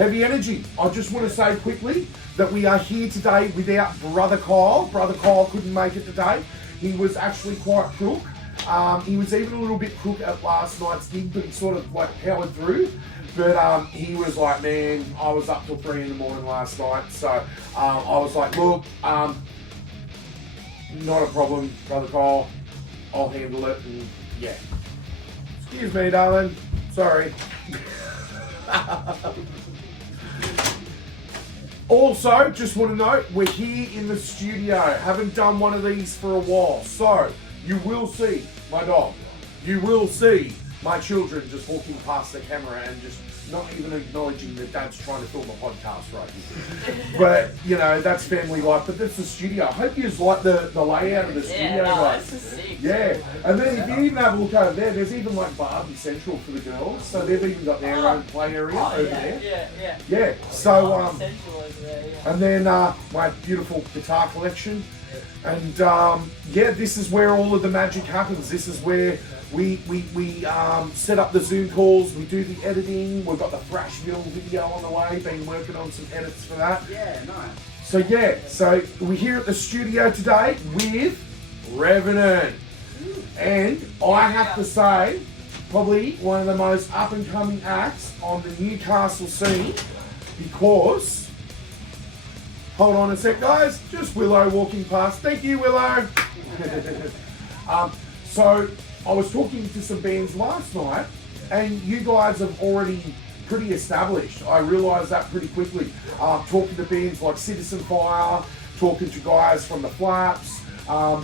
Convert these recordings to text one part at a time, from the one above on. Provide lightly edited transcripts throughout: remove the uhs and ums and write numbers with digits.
Heavy Energy. I just want to say quickly that we are here today without Brother Kyle. Brother Kyle couldn't make it today. He was actually quite crook. He was even a little bit crook at last night's gig, but he sort of like powered through. But he was like, man, I was up till 3 in the morning last night. So I was like, look, not a problem, Brother Kyle. I'll handle it. And yeah. Excuse me, darling. Sorry. Also, just want to note, we're here in the studio. Haven't done one of these for a while. So, you will see my dog. You will see my children just walking past the camera and just not even acknowledging that Dad's trying to film a podcast right here. But, you know, that's family life. But that's the studio. I hope you like the layout of the studio. That's just sick. Yeah. And then if you even have a look over there, there's even like Barbie Central for the girls. So they've even got their own play area over there. Yeah. So, and then my beautiful guitar collection. And yeah, this is where all of the magic happens. This is where we set up the Zoom calls, we do the editing, we've got the Thrashville video on the way, been working on some edits for that. Yeah, nice. So yeah, so we're here at the studio today with Revenant. And I have to say, probably one of the most up and coming acts on the Newcastle scene, because, hold on a sec guys, just Willow walking past. Thank you, Willow. So I was talking to some bands last night, and you guys have already pretty established. I realised that pretty quickly. Talking to bands like Citizen Fire, talking to guys from the Flaps,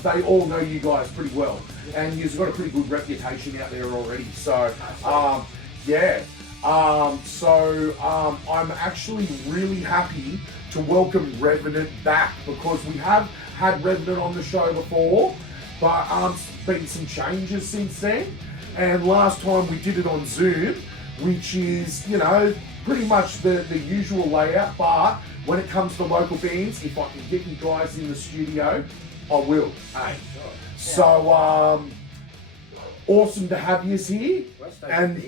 they all know you guys pretty well, and you've got a pretty good reputation out there already. So, yeah. I'm actually really happy to welcome Revenant back, because we have had Revenant on the show before, but been some changes since then. And last time we did it on Zoom, which is, you know, pretty much the usual layout, but when it comes to local bands, if I can get you guys in the studio, I will. Hey. So, awesome to have you here. And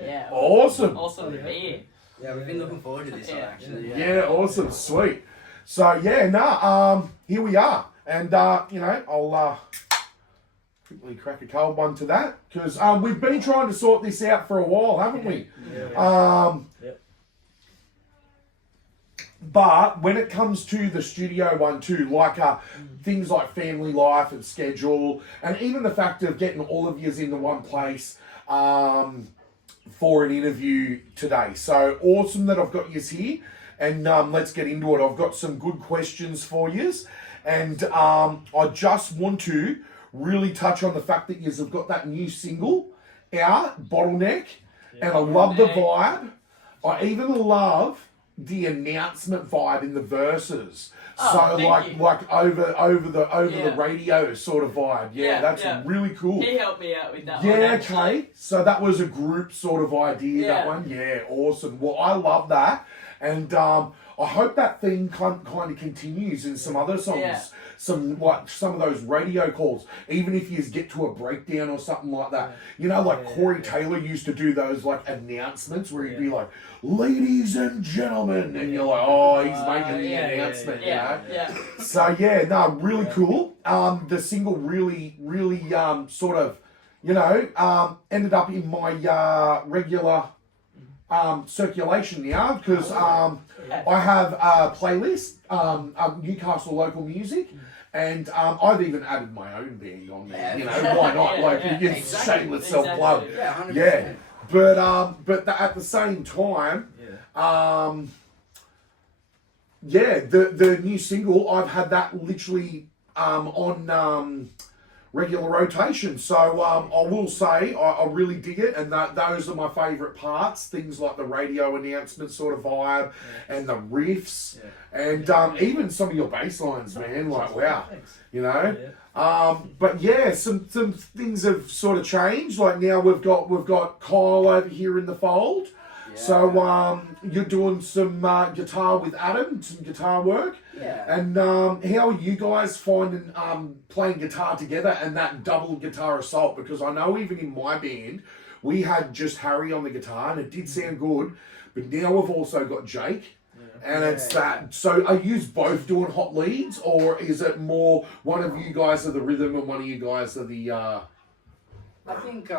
yeah, awesome. Awesome to be here. Yeah, we've been looking forward to this one actually. Yeah, awesome, sweet. So yeah, here we are, and you know, I'll quickly crack a cold one to that, because we've been trying to sort this out for a while, haven't we? But when it comes to the studio one too, like things like family life and schedule, and even the fact of getting all of yous into one place for an interview today. So awesome that I've got yous here, and let's get into it. I've got some good questions for yous, and I just want to really touch on the fact that yous have got that new single out, BottleNeck, and I love the vibe. I even love the announcement vibe in the verses. So like over the radio sort of vibe. Yeah, that's really cool. He helped me out with that one. Yeah, okay. So that was a group sort of idea, that one. Yeah, awesome. Well, I love that. And I hope that theme kind of continues in some other songs. Yeah. Some of those radio calls, even if you get to a breakdown or something like that. You know, like Corey Taylor used to do those like announcements where he'd be like, "Ladies and gentlemen," and you're like, "Oh, he's making the announcement," you know. Yeah. So yeah, no, really cool. The single really sort of, you know, ended up in my regular circulation now, because I have a playlist, Newcastle local music, and I've even added my own band on there. You know, why not? Shameless self-plug. Yeah, but at the same time, the new single, I've had that literally on regular rotation. So I will say I really dig it, and those are my favourite parts. Things like the radio announcement sort of vibe, and the riffs, and even some of your bass lines, man. Like, wow, you know. But yeah, some things have sort of changed. Like now we've got Kyle over here in the fold. So you're doing some guitar with Adam, some guitar work. Yeah. And how are you guys finding playing guitar together and that double guitar assault? Because I know even in my band, we had just Harry on the guitar and it did sound good. but now we've also got Jake. And it's that. So are you both doing hot leads, or is it more one of you guys are the rhythm and one of you guys are the? I think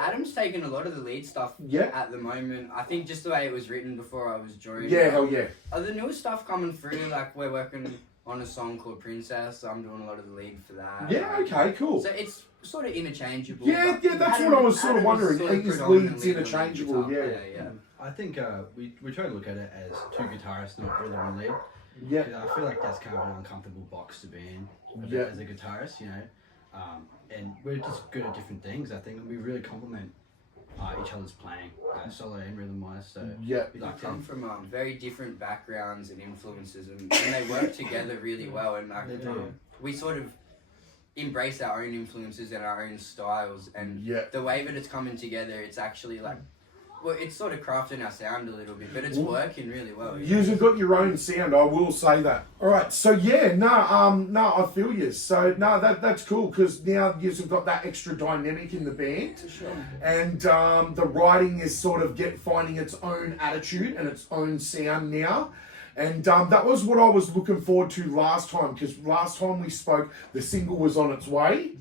Adam's taken a lot of the lead stuff at the moment. I think just the way it was written before I was joined. Yeah, hell yeah. The newest stuff coming through, like we're working on a song called Princess. So I'm doing a lot of the lead for that. Yeah, okay, cool. So it's sort of interchangeable. Yeah, that's what I was sort of wondering. Is leads interchangeable? Yeah. I think we try to look at it as two guitarists, not rhythm and lead. Yeah. I feel like that's kind of an uncomfortable box to be in as a guitarist, you know. And we're just good at different things, I think, and we really complement each other's playing, solo and rhythm-wise. So we come from very different backgrounds and influences, and they work together really well. And we sort of embrace our own influences and our own styles, and the way that it's coming together, it's actually like. Well, it's sort of crafting our sound a little bit, but it's working really well. You've got your own sound, I will say that. All right, so I feel you. So that's cool because now you've got that extra dynamic in the band, and the writing is sort of finding its own attitude and its own sound now. And that was what I was looking forward to last time, because last time we spoke, the single was on its way,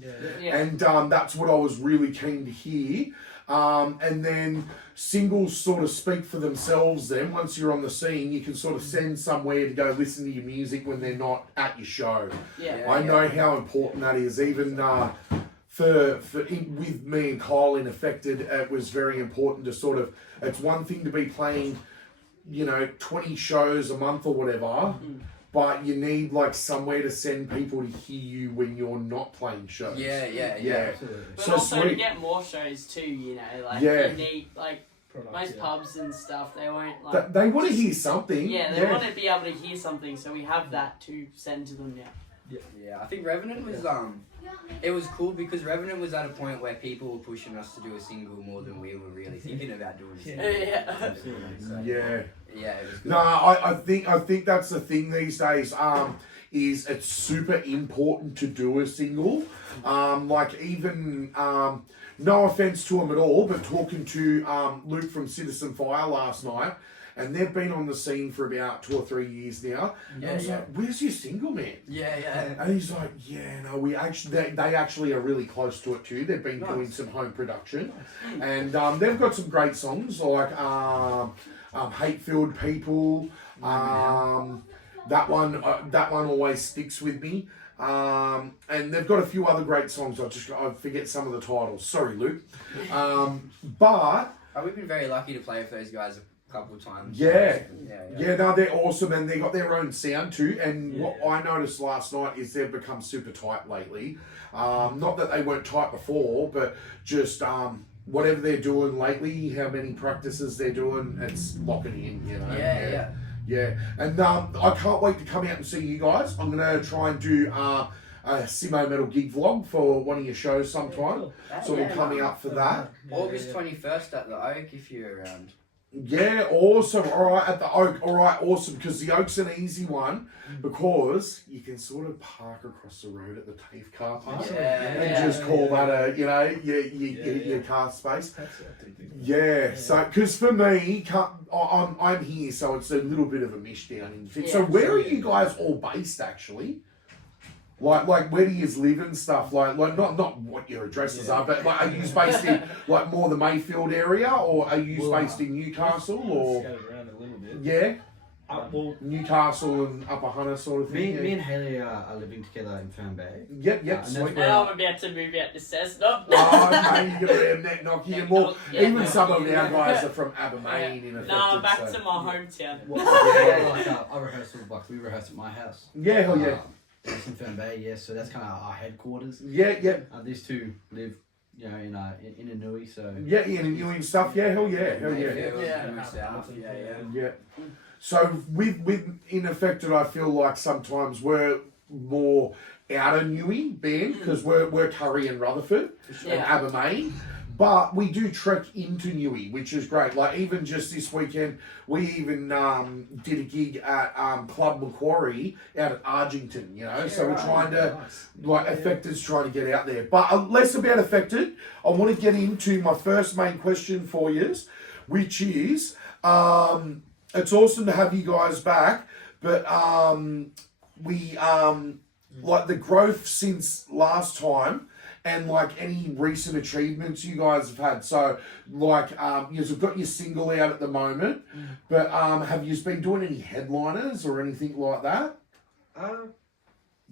and that's what I was really keen to hear. And then singles sort of speak for themselves then. Once you're on the scene, you can sort of send somewhere to go listen to your music when they're not at your show. I know how important that is. Even with me and Kyle in Affected, it was very important to sort of, it's one thing to be playing, 20 shows a month or whatever, but you need like somewhere to send people to hear you when you're not playing shows. Yeah. But so also sweet. to get more shows too, you need like most pubs and stuff. They won't like. They want to hear something. Yeah, they want to be able to hear something, so we have that to send to them now. Yeah, I think Revenant was it was cool because Revenant was at a point where people were pushing us to do a single more than we were really thinking about doing a single. Yeah, it was good. No, I think that's the thing these days. Is it's super important to do a single. Like even no offense to them at all, but talking to Luke from Citizen Fire last night, and they've been on the scene for about 2 or 3 years now. And I was like, "Where's your single, man?" And he's like, "Yeah, no, we actually they actually are really close to it too. They've been doing some home production, and they've got some great songs like Hate-Filled People." That one always sticks with me. And they've got a few other great songs. I forget some of the titles. Sorry, Luke. But we've been very lucky to play with those guys a couple of times. Yeah, no, they're awesome, and they got their own sound too. And what I noticed last night is they've become super tight lately. Not that they weren't tight before, but just whatever they're doing lately, how many practices they're doing, it's locking in. Yeah, and I can't wait to come out and see you guys. I'm going to try and do a Simmo Metal gig vlog for one of your shows sometime. So we're coming up for that. August 21st at the Oak if you're around. Yeah, awesome. All right, at the Oak. All right, awesome. Because the Oak's an easy one because you can sort of park across the road at the TAFE car park and just call that your car space. Yeah. So, because for me, I'm here, so it's a little bit of a mishdown in fit. So, where are you guys all based actually? Like where do you live and stuff? Like not what your addresses are, but like, are you based in like more the Mayfield area, or are you based in Newcastle, or around a little bit? Yeah. Newcastle and Upper Hunter sort of thing. Me and Hailie are living together in Fern Bay. Yep, sweet. Now I'm about to move out to Cessnock. Okay, you got Revenant, Nokia. Well, even some of our guys are from Abermain in Affected. No, back to my hometown. I rehearse we rehearse at my house. Yeah, hell yeah. It's in Fern Bay, so that's kind of our headquarters. Yeah. These two live, in Inanui, so. Yeah, in Inanui and stuff. Yeah, hell yeah. Yeah. So with Inaffected, I feel like sometimes we're more out of Newey band because we're Curry and Rutherford and Abermain. But we do trek into Newey, which is great. Like even just this weekend, we even did a gig at Club Macquarie out at Argington, so we're trying to, Affected's trying to get out there. But less about Affected, I want to get into my first main question for you, which is, it's awesome to have you guys back, but we like the growth since last time. And like any recent achievements you guys have had. So like you've got your single out at the moment, but have you been doing any headliners or anything like that?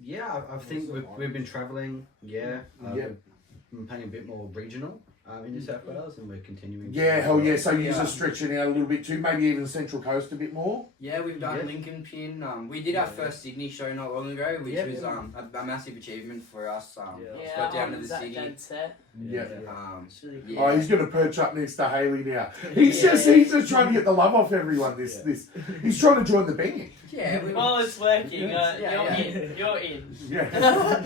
Yeah, I think we've been travelling. Yeah, we've been playing a bit more regional in New South Wales, and we're continuing. Yeah, hell yeah. So you're just stretching out a little bit too, maybe even Central Coast a bit more. Yeah, we've done Lincoln Pin. We did our first Sydney show not long ago, which was a massive achievement for us. Got down to the city. Yeah. Yeah. Oh, he's gonna perch up next to Hailie now. He's just trying to get the love off everyone. He's trying to join the band. Yeah. Well, it's working. You're in. Yeah.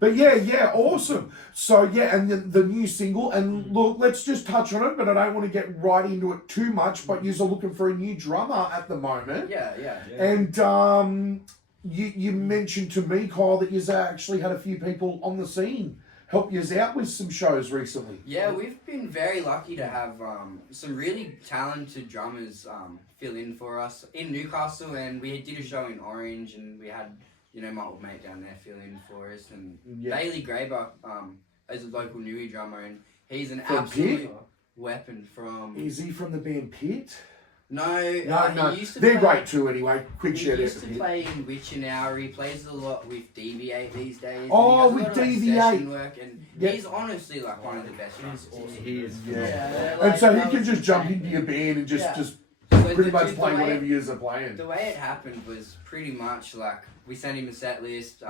But yeah, awesome. So yeah, and the new single, and look, let's just touch on it, but I don't want to get right into it too much, but you're looking for a new drummer at the moment. Yeah. And you mentioned to me, Kyle, that you've actually had a few people on the scene help you out with some shows recently. Yeah, we've been very lucky to have some really talented drummers fill in for us in Newcastle, and we did a show in Orange, and we had my old mate down there fill in for us, and Bailey Graber is a local newie drummer, and he's an absolute weapon from... Is he from the band Pit? No. He used to they're great too anyway. Quick shout out to Pit. He used to play in Witch and Hour. He plays a lot with Deviate these days. Oh, with Deviate. Session work, and he's honestly like one of the best drummers. He is. Yeah. And so he can just jump into your band and just pretty much play whatever you are playing. The way it happened was pretty much like we sent him a set list.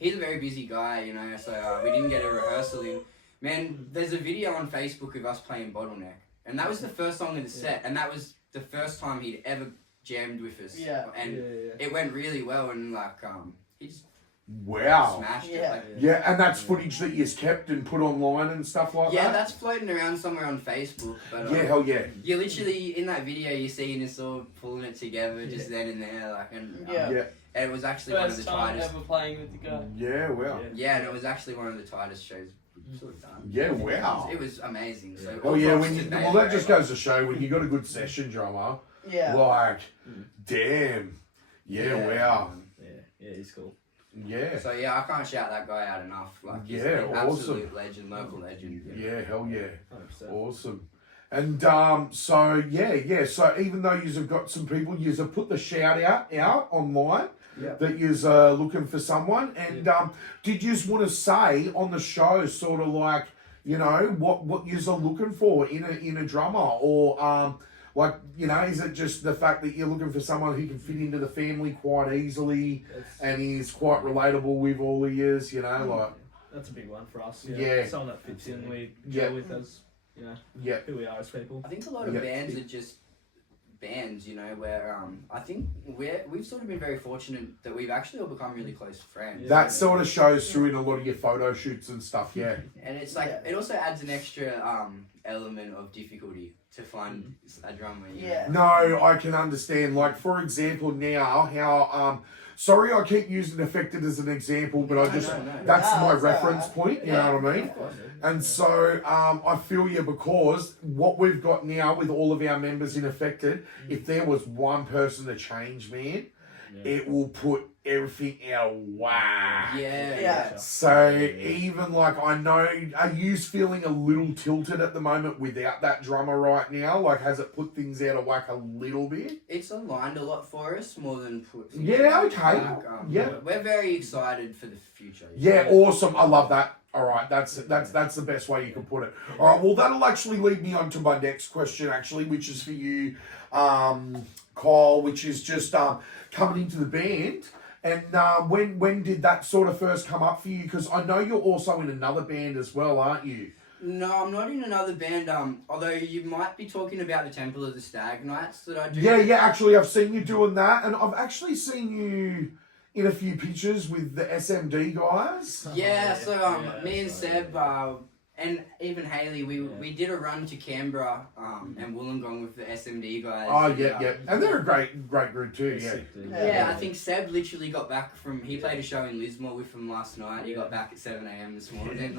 He's a very busy guy, so we didn't get a rehearsal in. Man, there's a video on Facebook of us playing BottleNeck, and that was the first song of the set, and that was the first time he'd ever jammed with us. Yeah. And it went really well, and he just smashed it. Yeah, and that's footage that you've kept and put online and stuff like that? Yeah, that's floating around somewhere on Facebook. But, hell yeah. You're literally, in that video, you're seeing us all pulling it together just then and there. And it was actually one of the tightest... First time ever playing with the guy. Yeah, wow. Yeah, and it was actually one of the tightest shows we've sort of done. Yeah, wow. It was amazing. So that just goes to show when you got a good session drummer, damn. Yeah, wow. Yeah, he's cool. Yeah. So I can't shout that guy out enough. He's an absolute legend, local legend. Yeah, hell yeah. 100%. Awesome. And so even though you've got some people, you've put the shout out online that you're looking for someone. And did you just want to say on the show sort of like, what you're looking for in a drummer, or is it just the fact that you're looking for someone who can fit into the family quite easily and is quite relatable with all of yous, That's a big one for us. Yeah. Someone that fits in, we go with us, who we are as people. I think a lot of bands are just bands, where I think we've sort of been very fortunate that we've actually all become really close friends. That sort of shows through in a lot of your photo shoots and stuff, And it's like, it also adds an extra element of difficulty to find a drummer. No, I can understand. Like, for example, now, how, sorry I keep using Affected as an example, but that's my reference point, you know what I mean? And so, I feel you, because what we've got now with all of our members in Affected, if there was one person to change, man, it will put everything out of whack. Yeah. So even I know, are you feeling a little tilted at the moment without that drummer right now? Has it put things out of whack a little bit? It's aligned a lot for us more than put things We're very excited for the future. Yeah, awesome. I love that. All right, that's the best way you can put it. All right, well, that'll actually lead me on to my next question, actually, which is for you, Kyle, which is just coming into the band. And when did that sort of first come up for you? Because I know you're also in another band as well, aren't you? No, I'm not in another band, although you might be talking about the Temple of the Stag Nights that I do. Yeah, actually, I've seen you doing that, and I've actually seen you in a few pictures with the SMD guys. Me and Seb, and even Hailie, we did a run to Canberra and Wollongong with the SMD guys. Oh, yeah. And they're a great group too, I think Seb literally got back he played a show in Lismore with them last night. He got back at 7 a.m. this morning.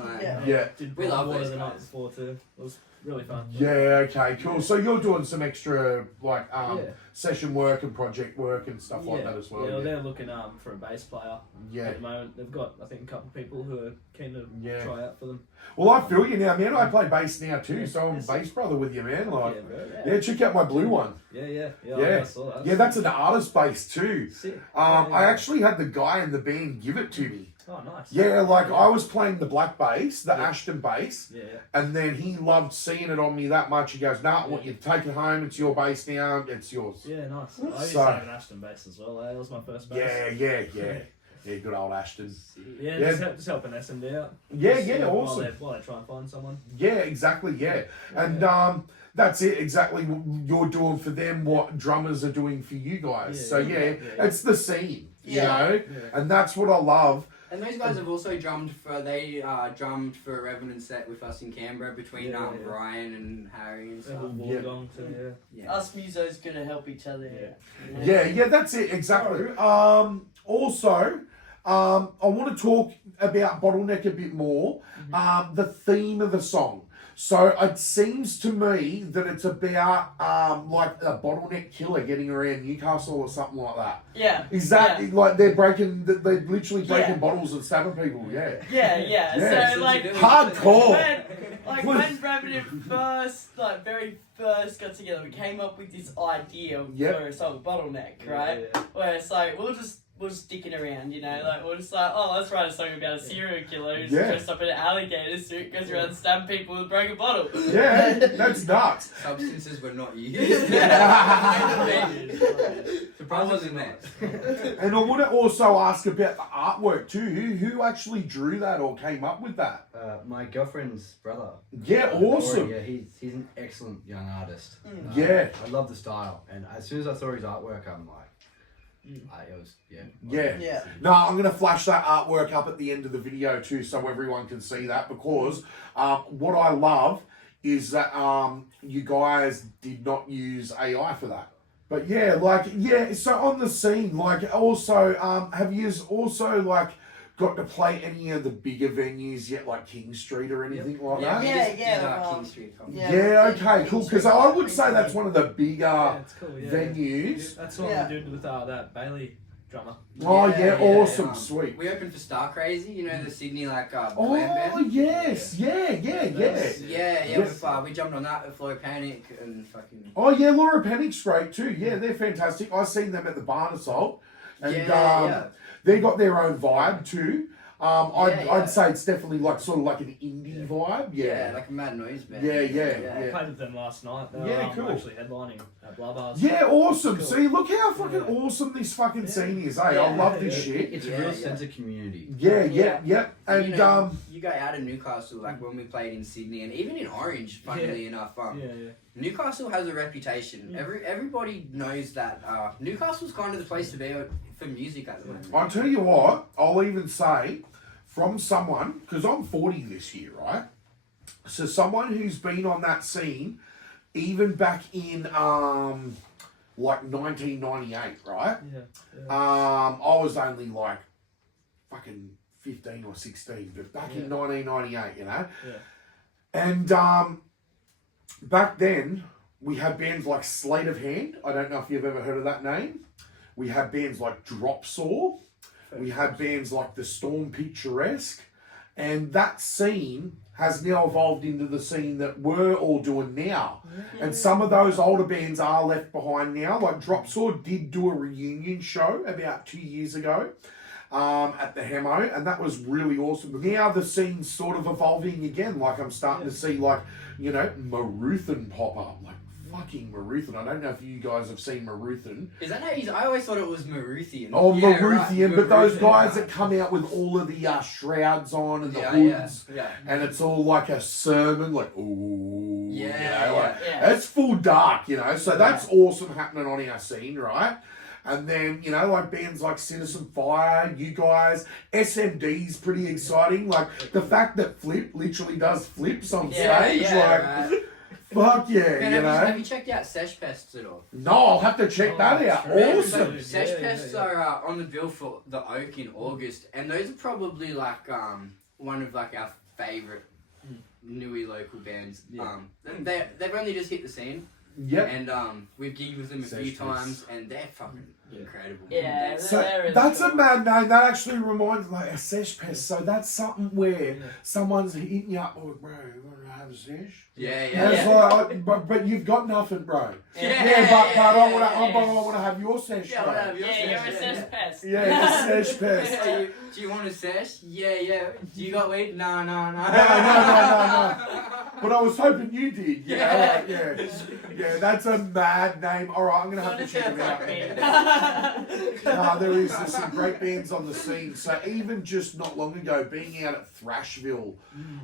We love water those the night guys. before too. It was really fun. Yeah, okay, cool. So you're doing some extra like session work and project work and stuff like that as well. Yeah, well, they're looking for a bass player Yeah. at the moment. They've got, I think, a couple of people who are keen to try out for them. Well, I feel you now, man. I play bass now too, so I'm bass brother with you, man. Like, yeah, check out my blue one. Yeah. Yeah, I saw that. yeah, that's an artist bass too. Sick. I actually had the guy in the band give it to me. Oh, nice. Yeah, like I was playing the black bass, the Ashton bass, Yeah. and then he loved seeing it on me that much. He goes, "Nah, what you take it home? It's your bass now. It's yours." Yeah, nice. I used So- to have an Ashton bass as well. That was my first bass. Yeah, good old Ashton. Yeah, just helping SMD out. Yeah, Just, awesome. While they try and find someone. Yeah, exactly. Yeah, and that's it. Exactly what you're doing for them. What drummers are doing for you guys. So it's the scene, you know, and that's what I love. And those guys have also drummed for a Revenant set with us in Canberra between Brian and Harry and stuff. Us musos gonna help each other. Yeah, that's it, exactly. Also, I want to talk about BottleNeck a bit more. The theme of the song. So it seems to me that it's about like a bottleneck killer getting around Newcastle or something like that. Yeah. Is that like they're literally breaking bottles and stabbing people? Yeah. Yeah. So like hardcore. When Revenant very first got together, we came up with this idea for a song, BottleNeck, right? Where it's like we're just dicking around, you know, like we're just like, oh, let's write a song about a serial killer who's dressed up in an alligator suit, goes around stabbing people with a broken bottle. Yeah, that's nuts. Substances were not used. Surprisingly not. And I want to also ask about the artwork too. Who actually drew that or came up with that? My girlfriend's brother. Yeah, awesome. Yeah, he's an excellent young artist. Yeah. I love the style, and as soon as I saw his artwork, I'm like, No, I'm gonna flash that artwork up at the end of the video too, so everyone can see that. Because what I love is that you guys did not use AI for that. But so on the scene, like also, have you also like got to play any of the bigger venues yet, like King Street or anything like that? King Street. Okay, cool. Because I would say that's one of the bigger venues. That's what we did with that Bailey drummer. Awesome, sweet. We opened for Star Crazy, you know, the Sydney glam band. Yes, yeah. We jumped on that with Flow Panic and fucking. Oh yeah, Laura Panic's great too. Yeah, they're fantastic. I've seen them at the Barn Assault, and they got their own vibe too. I'd say it's definitely like sort of like an indie vibe. Yeah, like a Mad Noise band. I played with them last night. They were cool. actually headlining at Blubbars. Yeah, awesome. Cool. See, look how fucking awesome this fucking scene is, I love this shit. It's a real sense of community. Yeah. And you know, you go out of Newcastle, like when we played in Sydney and even in Orange, funnily enough. Newcastle has a reputation. Everybody knows that Newcastle's kind of the place to be for music at the moment. I'll tell you what, I'll even say from someone, because I'm 40 this year, right? So someone who's been on that scene even back in like 1998, right? I was only like fucking 15 or 16, but back in 1998, you know? And back then, we had bands like Sleight of Hand. I don't know if you've ever heard of that name. We had bands like Drop Saw. We had bands like The Storm Picturesque. And that scene has now evolved into the scene that we're all doing now. And some of those older bands are left behind now. Like Drop Saw did do a reunion show about 2 years ago at the Hemo, and that was really awesome. Now the scene's sort of evolving again. Like I'm starting to see like, you know, Maruthan pop up. Like fucking Maruthan. I don't know if you guys have seen Maruthan. Is that how he's... I always thought it was Maruthian. Oh, yeah, Maruthian, right. But those guys that come out with all of the shrouds on and the hoods, and it's all like a sermon, like, ooh, it's full dark, you know, so that's awesome happening on our scene, right? And then, you know, like bands like Citizen Fire, you guys, SMD's pretty exciting. Like, the fact that Flip literally does flips on stage, fuck yeah, man, you know. Have you checked out Sesh Pests at all? No, I'll have to check that out. Awesome. Sesh Pests are on the bill for the Oak in August, and those are probably like one of like our favourite newy local bands. Yeah. They've only just hit the scene. Yep. And we've gigged with them a few Sesh times, and they're fucking incredible. Yeah, So they're really that's cool. a mad name. That actually reminds me like a sesh pest. So that's something where someone's hitting you up, oh, bro, you want to have a sesh? Yeah, And yeah. it's like, but you've got nothing, bro. Yeah, but I want yeah. to have your sesh, Yeah, I bro. wanna have your Yeah, you're a sesh, sesh pest. Yeah, the sesh pest. Do you want a sesh? Yeah. Do you got weed? No. No. But I was hoping you did. Yeah, yeah. That's a mad name. All right, I'm gonna have to check it out. There is there's some great bands on the scene. So even just not long ago, being out at Thrashville,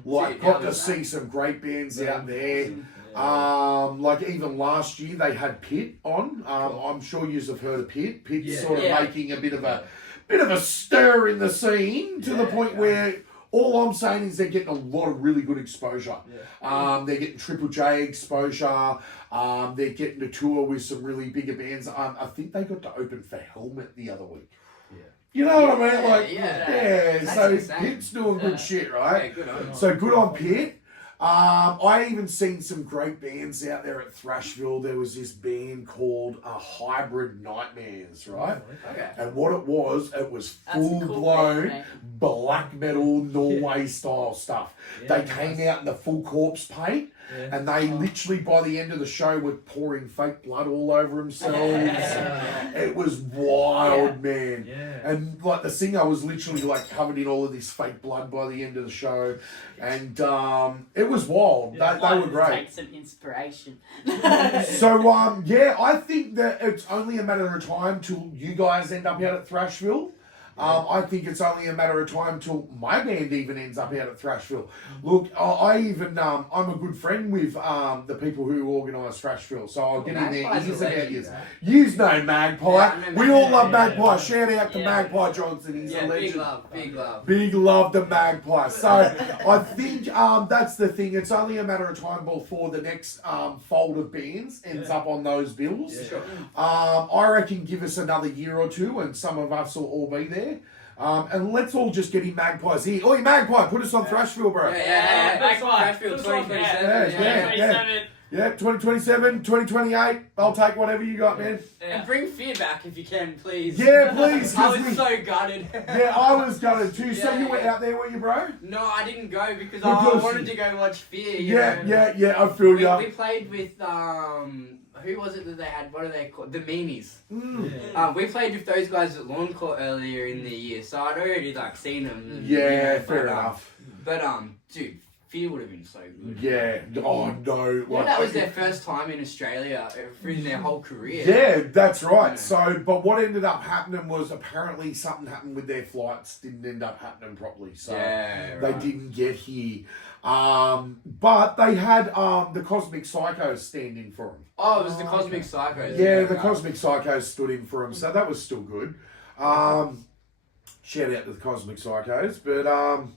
like got to see some great bands out there. Like even last year they had Pit on. I'm sure you have heard of Pit. Pit's sort of making a bit of a stir in the scene to the point where. All I'm saying is they're getting a lot of really good exposure. They're getting Triple J exposure. They're getting to tour with some really bigger bands. I think they got to open for Helmet the other week. You know what I mean? Like, That's so insane. Pit's doing good shit, right? Yeah, good on them. So good on Pit. I even seen some great bands out there at Thrashville. There was this band called Hybrid Nightmares, right? Okay. And what it was That's a cool full-blown band, black metal Norway style stuff. They came out in the full corpse paint, and they literally by the end of the show were pouring fake blood all over themselves. It was wild, man. And like the singer was literally like covered in all of this fake blood by the end of the show, and it was wild. They were great. Take some inspiration. So I think that it's only a matter of time till you guys end up out at Thrashville. I think it's only a matter of time till my band even ends up out at Thrashville. Look, I'm a good friend with the people who organise Thrashville, so I'll get in there. Magpie's a legend, right? Yous know Magpie. Yeah, I know We all Magpie, love yeah. Magpie. Shout out to Magpie Johnson. He's a legend. Big love. Big love to Magpie. So I think that's the thing. It's only a matter of time before the next fold of bands ends up on those bills. Sure. I reckon give us another year or two and some of us will all be there. And let's all just get in Magpie's ear. Oi, Magpie, put us on Thrashville, bro. Yeah. Magpie. Thrashville 2027. Yeah. Yeah, 2027, 2028. I'll take whatever you got, man. And bring Fear back if you can, please. Yeah, please. I was so gutted. Yeah, I was gutted too. So Yeah, you went yeah. out there, were you, bro? No, I didn't go because Because- I wanted to go watch Fear. You know? Yeah, I feel We ya. played with who was it that they had? What are they called? The Meanies. Mm. We played with those guys at Lawn Court earlier in the year, so I'd already seen them. And, Yeah, but, fair enough. But dude, Fear would have been so good. Yeah. Oh no. Well, that was their first time in Australia in their whole career. Yeah, that's right. Yeah. So, but what ended up happening was apparently something happened with their flights. Didn't end up happening properly. So they didn't get here. But they had the Cosmic Psychos stand in for them. Oh, it was the Cosmic Psychos. Yeah, the Cosmic Psychos stood in for them, so that was still good. Shout out to the Cosmic Psychos, but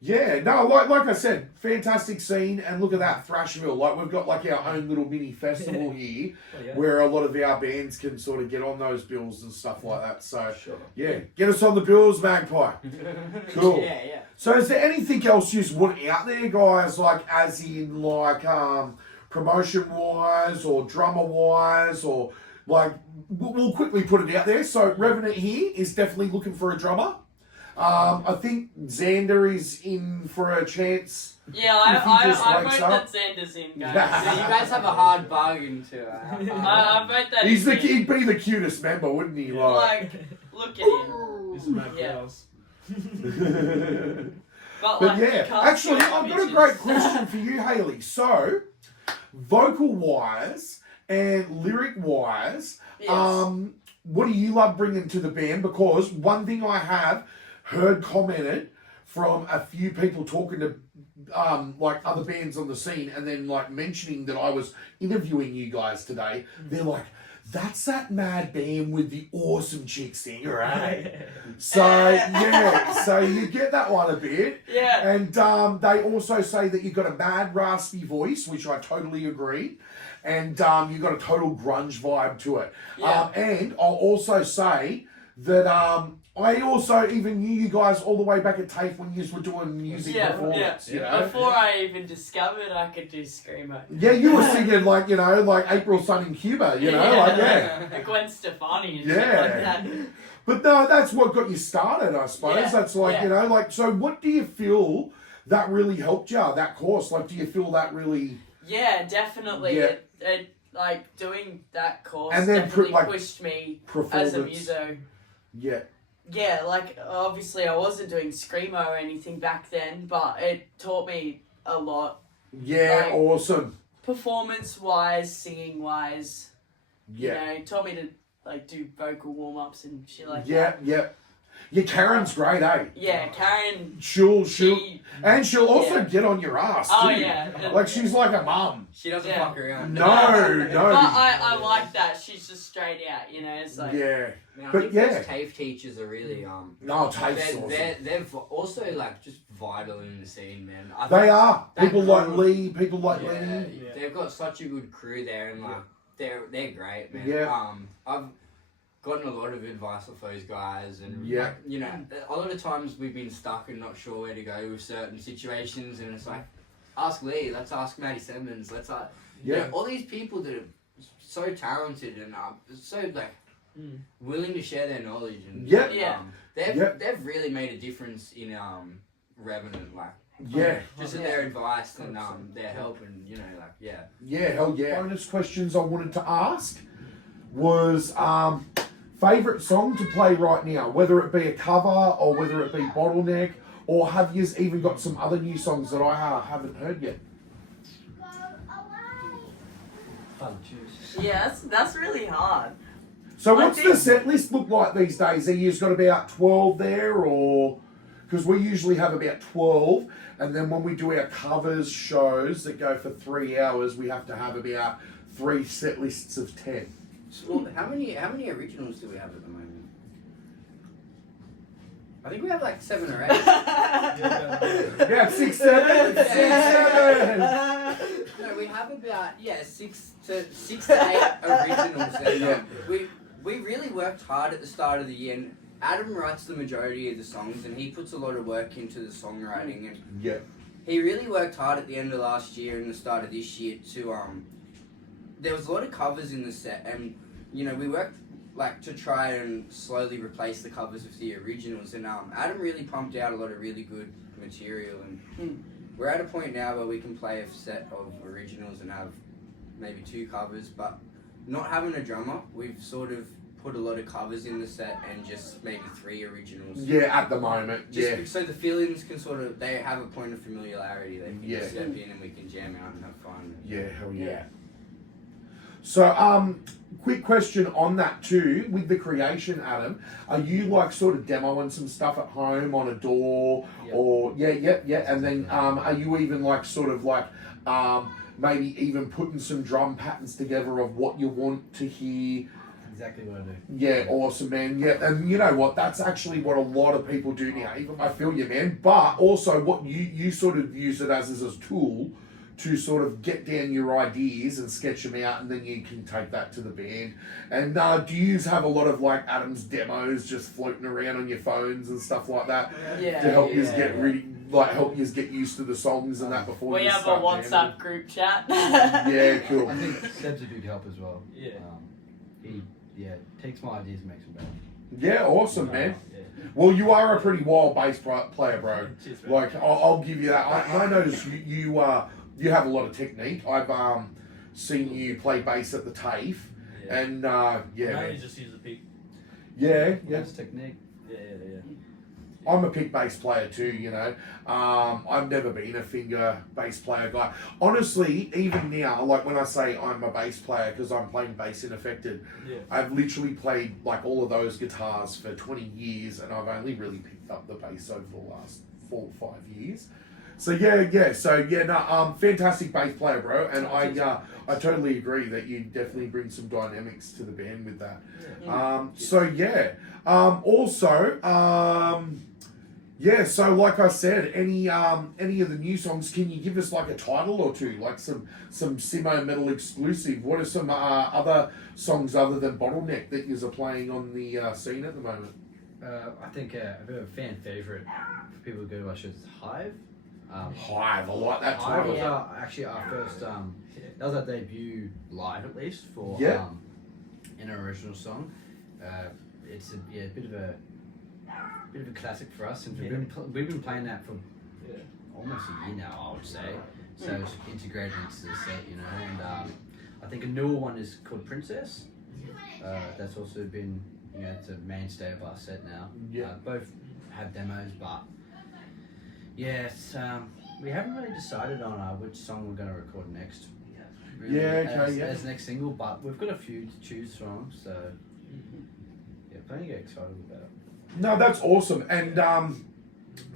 yeah, no, like I said, fantastic scene, and look at that, Thrashville. Like we've got like our own little mini festival here, where a lot of our bands can sort of get on those bills and stuff like that. So yeah, get us on the bills, Magpie. Cool. Yeah. So is there anything else you want out there, guys? Like as in like promotion wise or drummer wise, or like we'll quickly put it out there. So Revenant here is definitely looking for a drummer. I think Xander is in for a chance. Yeah, If he I just vote wakes that up. Xander's in, So guys. you guys have a hard bargain to. I vote that He's in. he'd be the cutest member, wouldn't he? Like, look at him. This is my Yeah. girls. But But like, yeah, you can't actually, show I've got a bitches. great question for you, Hailie. So, vocal wise and lyric wise, Yes. what do you love bringing to the band? Because one thing I have heard commented from a few people talking to like other bands on the scene, and then like mentioning that I was interviewing you guys today, they're like, that's that mad band with the awesome chick singer, eh? So yeah, so you get that one a bit. Yeah. And they also say that you've got a mad raspy voice, which I totally agree. And you've got a total grunge vibe to it. Yeah. And I'll also say that I also even knew you guys all the way back at TAFE when you were doing music performance. You know? Before I even discovered I could do screamo. Yeah, you were singing like, you know, like April Sun in Cuba, you know, like, yeah. Like Gwen Stefani and shit like that. But no, that's what got you started, I suppose. Yeah, That's like, you know, like, so what do you feel that really helped you, that course? Like, do you feel that really... Yeah, definitely. Yeah. It like, doing that course and then definitely pushed me as a muso. Yeah. Yeah, like, obviously I wasn't doing screamo or anything back then, but it taught me a lot. Yeah, like, awesome. Performance-wise, singing-wise. Yeah. You know, taught me to, like, do vocal warm-ups and shit like that. Yeah. Yeah, Karen's great, eh? Yeah, Karen... She'll also get on your ass, too. Oh, yeah. Like, she's like a mum. She doesn't fuck around. No. But I like that. She's just straight out, you know? It's like... Yeah. Man, I but think yeah. those TAFE teachers are really No, TAFE's awesome. They're also like just vital in the scene, man. They are. People crew, like Lee, people like Lee. Yeah. They've got such a good crew there, and like they're great, man. Yeah. I've gotten a lot of advice off those guys, and yeah, like, you know, a lot of times we've been stuck and not sure where to go with certain situations, and it's like, ask Lee, let's ask Matty Simmons, let's you know, all these people that are so talented and so like willing to share their knowledge, and they've really made a difference in Revenant, like just in their advice and their help, and you know, like hell yeah. Bonus questions I wanted to ask was favourite song to play right now, whether it be a cover or whether it be BottleNeck, or have you even got some other new songs that I haven't heard yet? Yeah, that's really hard. So what's the set list look like these days? Have you got about 12 there, or... Because we usually have about 12, and then when we do our covers shows that go for 3 hours, we have to have about 3 set lists of 10. So, how many originals do we have at the moment? I think we have like 7 or 8. Yeah, 6, 7. 6, 7. No, we have about 6 to 8 originals. And, we really worked hard at the start of the year. And Adam writes the majority of the songs, and he puts a lot of work into the songwriting. And he really worked hard at the end of last year and the start of this year to there was a lot of covers in the set, and you know, we worked like to try and slowly replace the covers with the originals, and Adam really pumped out a lot of really good material, and we're at a point now where we can play a set of originals and have maybe 2 covers, but not having a drummer, we've sort of put a lot of covers in the set and just maybe 3 originals. Yeah, at the moment, So the fill-ins can sort of, they have a point of familiarity. They can just step in and we can jam out and have fun. Yeah, hell yeah. So, quick question on that too, with the creation, Adam, are you like sort of demoing some stuff at home on a DAW, or, and then are you even like sort of like, maybe even putting some drum patterns together of what you want to hear? Exactly what I do. Yeah, awesome, man. Yeah, and you know what? That's actually what a lot of people do now. Even I feel you, man. But also, what you sort of use it as a tool to sort of get down your ideas and sketch them out, and then you can take that to the band. And do you have a lot of like Adam's demos just floating around on your phones and stuff like that to help you get really help you get used to the songs and that before we you have start a WhatsApp jamming? group chat. Yeah, cool. I think Seb's a big help as well. Yeah. He takes my ideas and makes them better. Yeah, awesome, man. Well, you are a pretty wild bass player, bro. Cheers, Like, I'll give you that. I notice you have a lot of technique. I've seen you play bass at the TAFE, and I man. just use the pick. Yeah. That's technique. Yeah. I'm a pick bass player too, you know. I've never been a finger bass player guy. Honestly, even now, like when I say I'm a bass player because I'm playing bass in Affected, I've literally played like all of those guitars for 20 years, and I've only really picked up the bass over the last 4 or 5 years. So fantastic bass player, bro, and I totally agree that you definitely bring some dynamics to the band with that. So like I said, any of the new songs, can you give us like a title or two, like some Simmo Metal exclusive? What are some other songs other than BottleNeck that you're playing on the scene at the moment? I think a bit of a fan favourite for people who go to our shows is Hive. Hive, I like that Hive title. was actually our first, that was our debut live at least for an original song. It's a bit of a classic for us, and we've been playing that for almost a year now, I would say. So it's integrated into the set, you know. And I think a newer one is called Princess. That's also been, you know, it's a mainstay of our set now. Both have demos, but we haven't really decided on which song we're going to record next. Really, as next single, but we've got a few to choose from, so plenty to get excited about it. No, that's awesome, and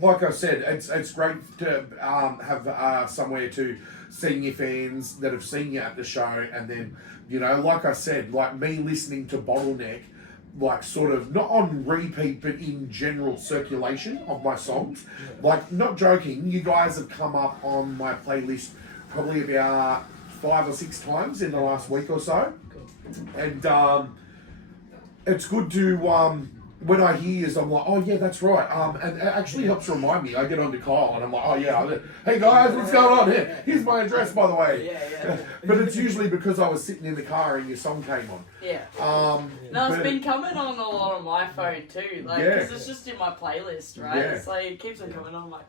like I said, it's great to have somewhere to see your fans that have seen you at the show, and then, you know, like I said, like me listening to BottleNeck, like sort of not on repeat but in general circulation of my songs. Like, not joking, you guys have come up on my playlist probably about 5 or 6 times in the last week or so, and it's good to when I hear you, I'm like, oh yeah, that's right. And it actually helps remind me. I get on to Kyle and I'm like, oh yeah, hey guys, what's going on here? Here's my address, by the way. But it's usually because I was sitting in the car and your song came on. No, it's been coming on a lot on my phone too, like, because it's just in my playlist, right? So it keeps on coming on, like.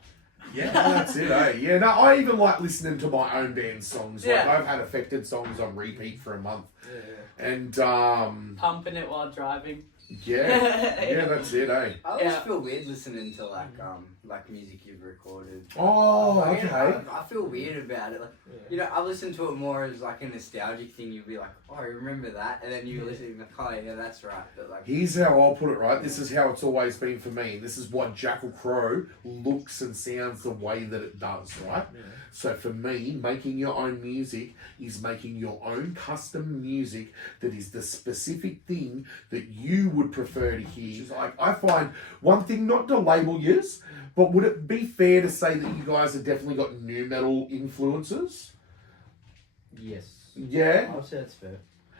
That's it, eh? Yeah, no, I even like listening to my own band's songs. Like, I've had Affected songs on repeat for a month. And pumping it while driving. That's it, eh? I always feel weird listening to like music you've recorded. Oh, okay. I feel weird about it. Like, you know, I listen to it more as like a nostalgic thing. You'll be like, oh, I remember that, and then you listen, like, oh yeah, that's right. But like, here's how I'll put it. Right, this is how it's always been for me. This is what Jackal Crow looks and sounds the way that it does. Right. So for me, making your own music is making your own custom music that is the specific thing that you would prefer to hear. Like, I find one thing, not to label yous, but would it be fair to say that you guys have definitely got nu metal influences? Yes. Yeah? I would say that's fair.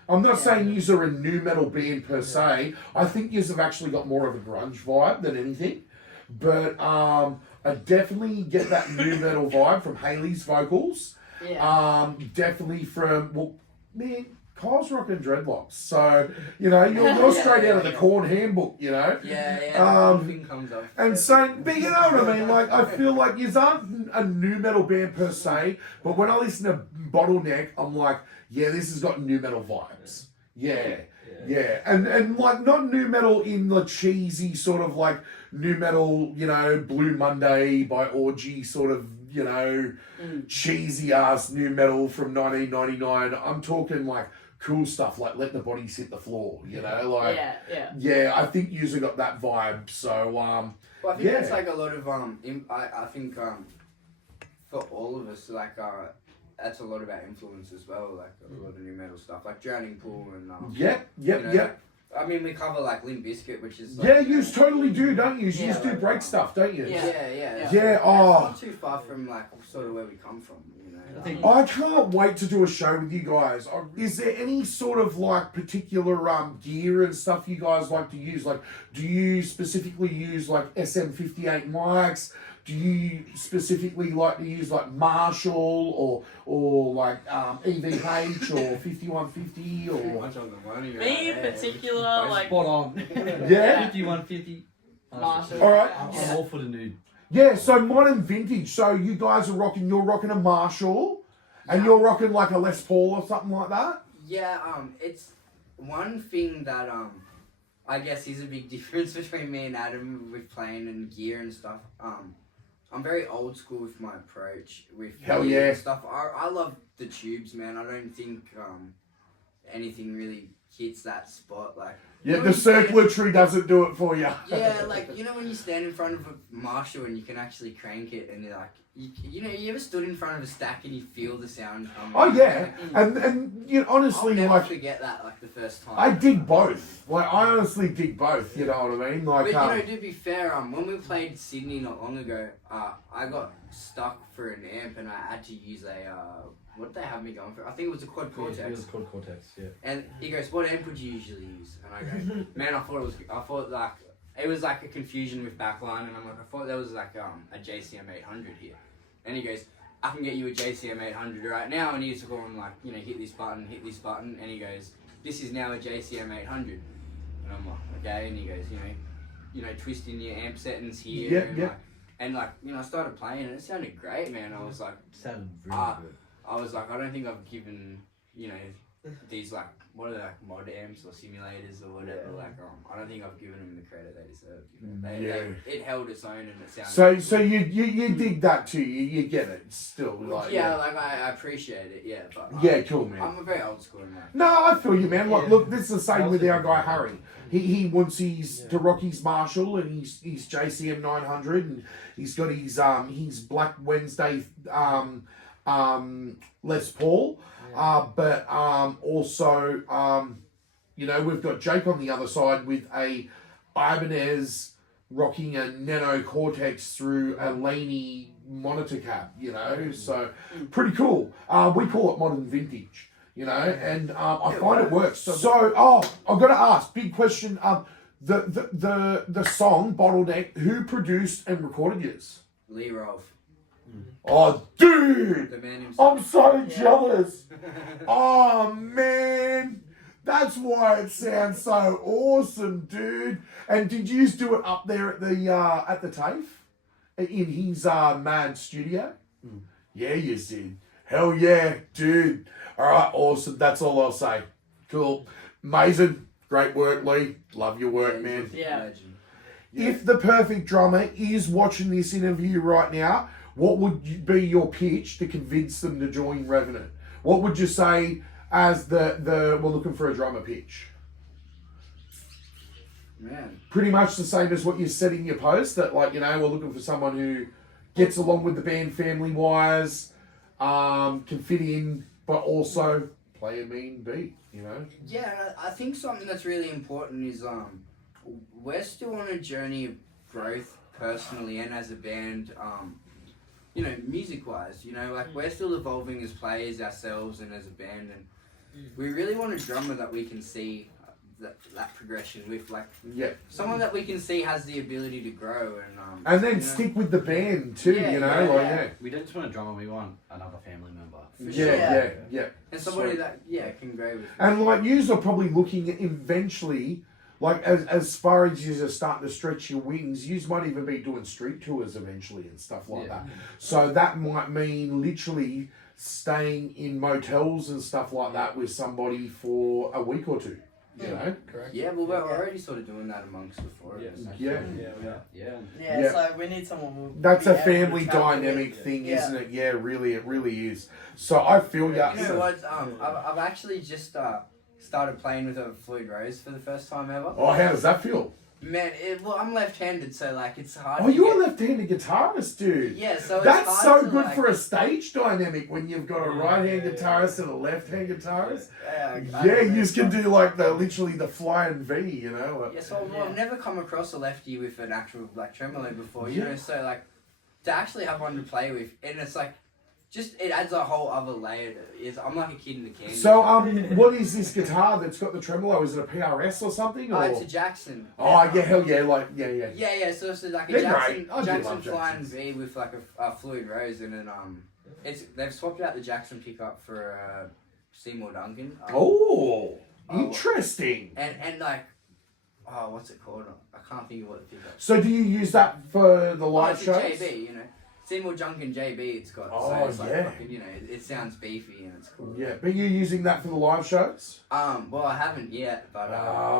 I'm not saying yous are a nu metal band per se. I think yous have actually got more of a grunge vibe than anything. But I definitely get that nu metal vibe from Hailie's vocals. Definitely from, well, man, Kyle's rocking dreadlocks, so, you know, you're straight out of the Corn handbook, you know. Everything comes up. And so, but you know what I mean, like, I feel like you aren't a nu metal band per se, but when I listen to BottleNeck, I'm like, yeah, this has got nu metal vibes. And like, not nu metal in the cheesy sort of like nu metal, you know, Blue Monday by Orgy sort of, you know, cheesy ass nu metal from 1999. I'm talking like cool stuff like Let the Bodies Hit the Floor, you know, like I think you've got that vibe. So well, I think it's like a lot of I think for all of us, like that's a lot about influence as well, like a lot of nu metal stuff, like Drowning Pool and I mean, we cover like Limp Bizkit, which is like, you totally do, don't you? You do break stuff, don't you? It's not too far from like sort of where we come from, you know. I can't wait to do a show with you guys. Is there any sort of like particular gear and stuff you guys like to use? Like, do you specifically use like SM58 mics? Do you specifically like to use like Marshall or like EVH or 5150 or? Much on the money, me in particular, like spot on. 5150. Marshall. All right. I'm all for the nude. Yeah, so modern vintage. So you guys are rocking. You're rocking a Marshall, and you're rocking like a Les Paul or something like that. Yeah. It's one thing that I guess is a big difference between me and Adam with playing and gear and stuff. I'm very old school with my approach with gear and stuff. I love the tubes, man. I don't think anything really hits that spot. Like, the circulatory doesn't do it for you. Yeah, like, you know when you stand in front of a Marshall and you can actually crank it and you're like, you know, you ever stood in front of a stack and you feel the sound coming? Oh yeah, and you know, honestly, I'll never like, forget that, like the first time. I dig both. Like, I honestly dig both. You know what I mean? Like, but you know, to be fair, when we played Sydney not long ago, I got stuck for an amp and I had to use a what did they have me going for? I think it was a Quad Cortex. It was a Quad Cortex, yeah. And he goes, "What amp would you usually use?" And I go, "Man, I thought it was like a confusion with backline, and I'm like, I thought there was like a JCM 800 here. And he goes, I can get you a JCM 800 right now. And he used to go on like, you know, hit this button. And he goes, this is now a JCM 800. And I'm like, okay. And he goes, you know, twist in your amp settings here. And like, you know, I started playing and it sounded great, man. I was like, Sounded really good. I was like, I don't think I've given, you know, these like, what are they, like mod amps or simulators or whatever, like I don't think I've given them the credit they deserve. You know? It held its own and it sounded So you dig that too, you get it still, like like I appreciate it, but cool, man. I'm a very old school man. No, I feel you, man. Look, this is the same with our guy Harry. He wants to rock his Marshall and his JCM 900, and he's got his Black Wednesday Les Paul. But also, you know, we've got Jake on the other side with a Ibanez rocking a Nano Cortex through a Laney monitor cab, you know, so pretty cool. We call it modern vintage, you know, and I find it works. So, I've got to ask, big question, the song BottleNeck, who produced and recorded yours? Lee Rolfe. Oh, dude! The man himself. I'm so jealous. Oh, man. That's why it sounds so awesome, dude. And did you do it up there at the TAFE? In his mad studio? Yeah, you did. Hell yeah, dude. All right, awesome. That's all I'll say. Cool. Amazing. Great work, Lee. Love your work, man. Yeah. If the perfect drummer is watching this interview right now, what would be your pitch to convince them to join Revenant? What would you say as we're looking for a drummer pitch? Man. Pretty much the same as what you said in your post, that like, you know, we're looking for someone who gets along with the band family-wise, can fit in, but also play a mean beat, you know? Yeah, and I think something that's really important is we're still on a journey of growth personally and as a band, you know, music-wise, you know, like we're still evolving as players ourselves and as a band, and we really want a drummer that we can see that progression with, like someone that we can see has the ability to grow and then you know, stick with the band too, you know, We don't just want a drummer, we want another family member. Yeah. And somebody that can grow with. And like yous are probably looking at eventually, like as far as yous are starting to stretch your wings, yous might even be doing street tours eventually and stuff like that. So that might mean literally staying in motels and stuff like that with somebody for a week or two. You know? Correct. Yeah, well, we're already sort of doing that amongst the four of us. Yeah, so we need someone. That's a family dynamic thing, isn't it? Yeah, really, it really is. So I feel You know what? I've actually just started playing with a Floyd Rose for the first time ever. Oh, how does that feel? Man, well, I'm left-handed, so like it's hard. Oh, you're a left-handed guitarist, dude. Yeah, so it's that's hard so to, good like, for a stage dynamic when you've got a right-hand guitarist and a left-hand guitarist. You just can do like literally the flying V, you know. Yeah, so I've never come across a lefty with an actual like tremolo before, you know. So like to actually have one to play with, and it's like just it adds a whole other layer. I'm like a kid in the candy. So what is this guitar that's got the tremolo? Is it a PRS or something? Or? It's a Jackson. Oh yeah, hell yeah, Yeah. So it's like a They're Jackson, great. Jackson flying V with like a Floyd Rose, and then they've swapped out the Jackson pickup for Seymour Duncan. Interesting. And like, what's it called? I can't think of what the pickup. So do you use that for the live it's shows? a JB, you know. Seymour Duncan JB, it's got. Oh, so it's like fucking, you know, it sounds beefy and it's cool. Yeah, but you're using that for the live shows? Well, I haven't yet, but.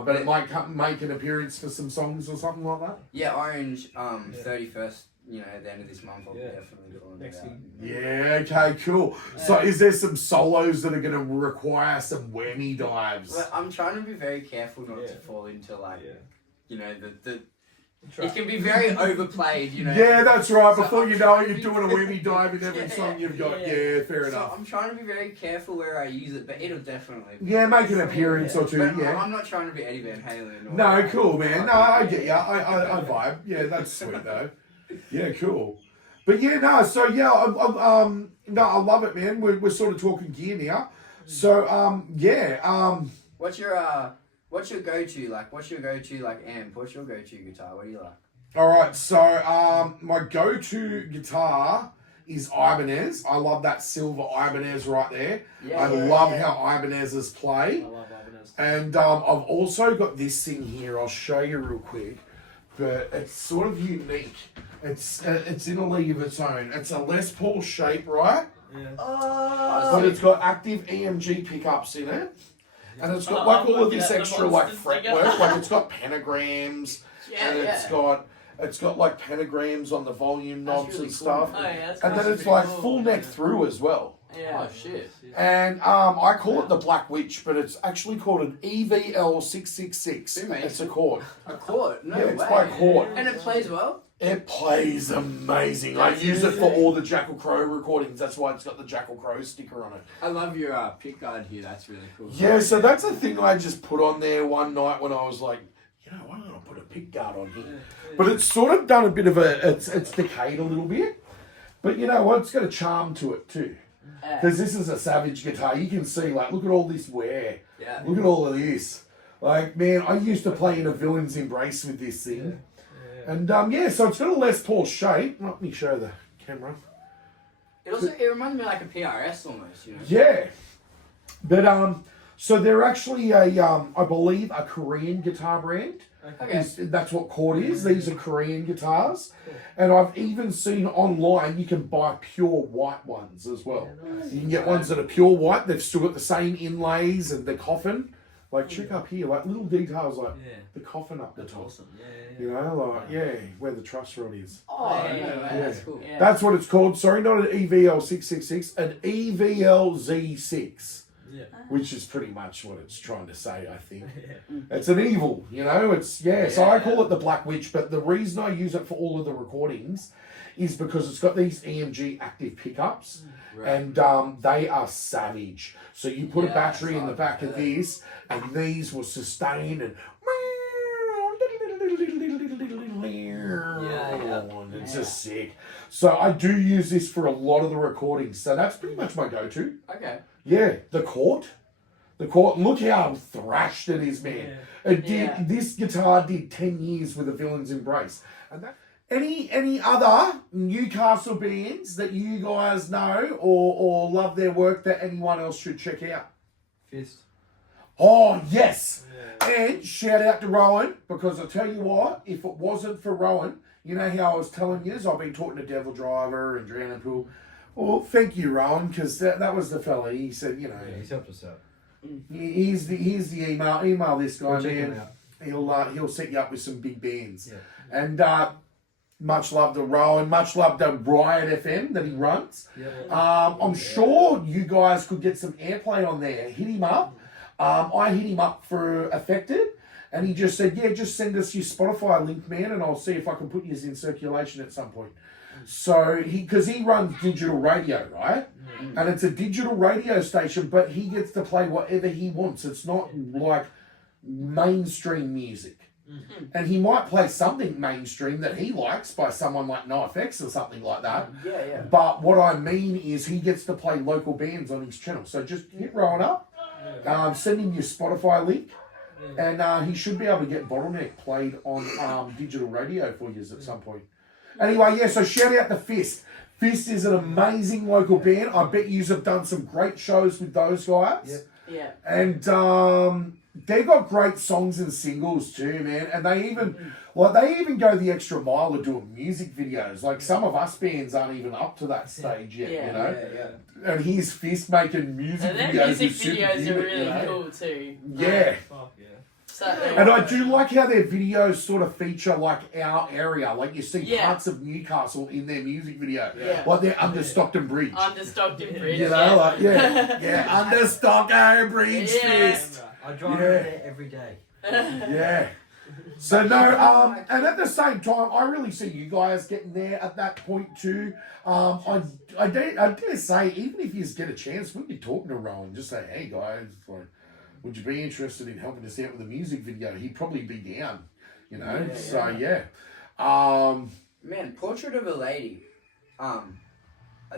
But it might make an appearance for some songs or something like that? Yeah, Orange, 31st, you know, at the end of this month, I'll be definitely calling it out. Yeah, okay, cool. So is there some solos that are going to require some whammy dives? Well, I'm trying to be very careful not to fall into, like, you know, it can be very overplayed, you know. Yeah, that's right. So Before you know it, you're doing a whammy dive in every song you've got. Yeah, fair enough. So I'm trying to be very careful where I use it, but it'll definitely be. Yeah, make an appearance or two, But I'm not trying to be Eddie Van Halen. No, cool, man. No, I get ya. I vibe. Yeah, that's sweet, though. Yeah, cool. But yeah, no, so yeah, I love it, What's your go-to amp? What's your go-to guitar? What do you like? All right, so my go-to guitar is Ibanez. I love that silver Ibanez right there. I love how Ibanez's play. I love Revenant. And I've also got this thing here. I'll show you real quick, but it's sort of unique. It's in a league of its own. It's a Les Paul shape, right? Yeah. But it's got active EMG pickups in it, and it's got like all of this extra like fretwork. Like it's got pentagrams, and it's got like pentagrams on the volume knobs and stuff. Oh, yeah, that's And then it's like full neck through as well. Yeah. Oh shit. And I call it the Black Witch, but it's actually called an EVL666. It's a chord. A chord? No Yeah, way. it's by chord. And it plays well? It plays amazing. I use it for all the Jackal Crow recordings. That's why it's got the Jackal Crow sticker on it. I love your pick guard here. That's really cool. Yeah, so that's a thing I just put on there one night when I was like, why don't I put a pick guard on here? But it's sort of done a bit of it's decayed a little bit. But you know what? It's got a charm to it too. Because this is a Savage guitar. You can see, like, look at all this wear. Yeah. Look at all of this. Like, man, I used to play in a Villain's Embrace with this thing. And, so it's got a Les Paul shape. Let me show the camera. It reminds me of like a PRS almost, you know? Yeah. But, so they're actually I believe, a Korean guitar brand. Okay. That's what Chord is. These are Korean guitars. And I've even seen online you can buy pure white ones as well. You can get ones that are pure white. They've still got the same inlays and the coffin. Like, check up here, like little details like the coffin up the top. Awesome. You know, like, where the truss rod is. Oh, that's cool. Yeah. That's what it's called. Sorry, not an EVL666, an EVLZ6. Yeah. Which is pretty much what it's trying to say, I think. It's an evil, you know? So I call it the Black Witch, but the reason I use it for all of the recordings is because it's got these EMG active pickups, and they are savage. So you put a battery in the back of this, and these will sustain and it's just sick. So I do use this for a lot of the recordings. So that's pretty much my go-to. Okay. Yeah, the court. Look how thrashed it is, man. It did. This guitar did 10 years with a Villain's Embrace. And that, any other Newcastle bands that you guys know or love their work that anyone else should check out? Fist. Oh yes. And shout out to Rowan, because I tell you what, if it wasn't for Rowan, you know how I was telling you, I've been talking to Devil Driver and Drowning Pool. Well, thank you, Rowan, because that was the fella. He said, he's helped us out. Here's the email. Email this guy, Check him man. out. He'll set you up with some big bands. Yeah. And much love to Rowan. Much love to Riot FM that he runs. I'm sure you guys could get some airplay on there. Hit him up. I hit him up for Affected, and he just said, just send us your Spotify link, man, and I'll see if I can put you in circulation at some point. So because he runs digital radio, right? And it's a digital radio station, but he gets to play whatever he wants. It's not like mainstream music. And he might play something mainstream that he likes by someone like NoFX or something like that. But what I mean is he gets to play local bands on his channel. So just hit Rowan up, send him your Spotify link, and he should be able to get BottleNeck played on digital radio for you at some point. Anyway, so shout out to Fist. Fist is an amazing local band. I bet you have done some great shows with those guys. And they've got great songs and singles too, man. And they even go the extra mile of doing music videos. Like some of us bands aren't even up to that stage yet, you know. And here's Fist making music videos. And their music with super videos are human, really cool too. Yeah. Fuck yeah. So, And I do like how their videos sort of feature like our area. Like you see parts of Newcastle in their music video. Like they're under Stockton Bridge. Under Stockton Bridge. You know, like under Stockton Bridge. Fist. I drive over there every day. Yeah. So no, and at the same time, I really see you guys getting there at that point too. I dare say, even if you get a chance, when you're talking to Rowan, just say, hey guys, like, would you be interested in helping us out with a music video? He'd probably be down, you know. Man, Portrait of a Lady.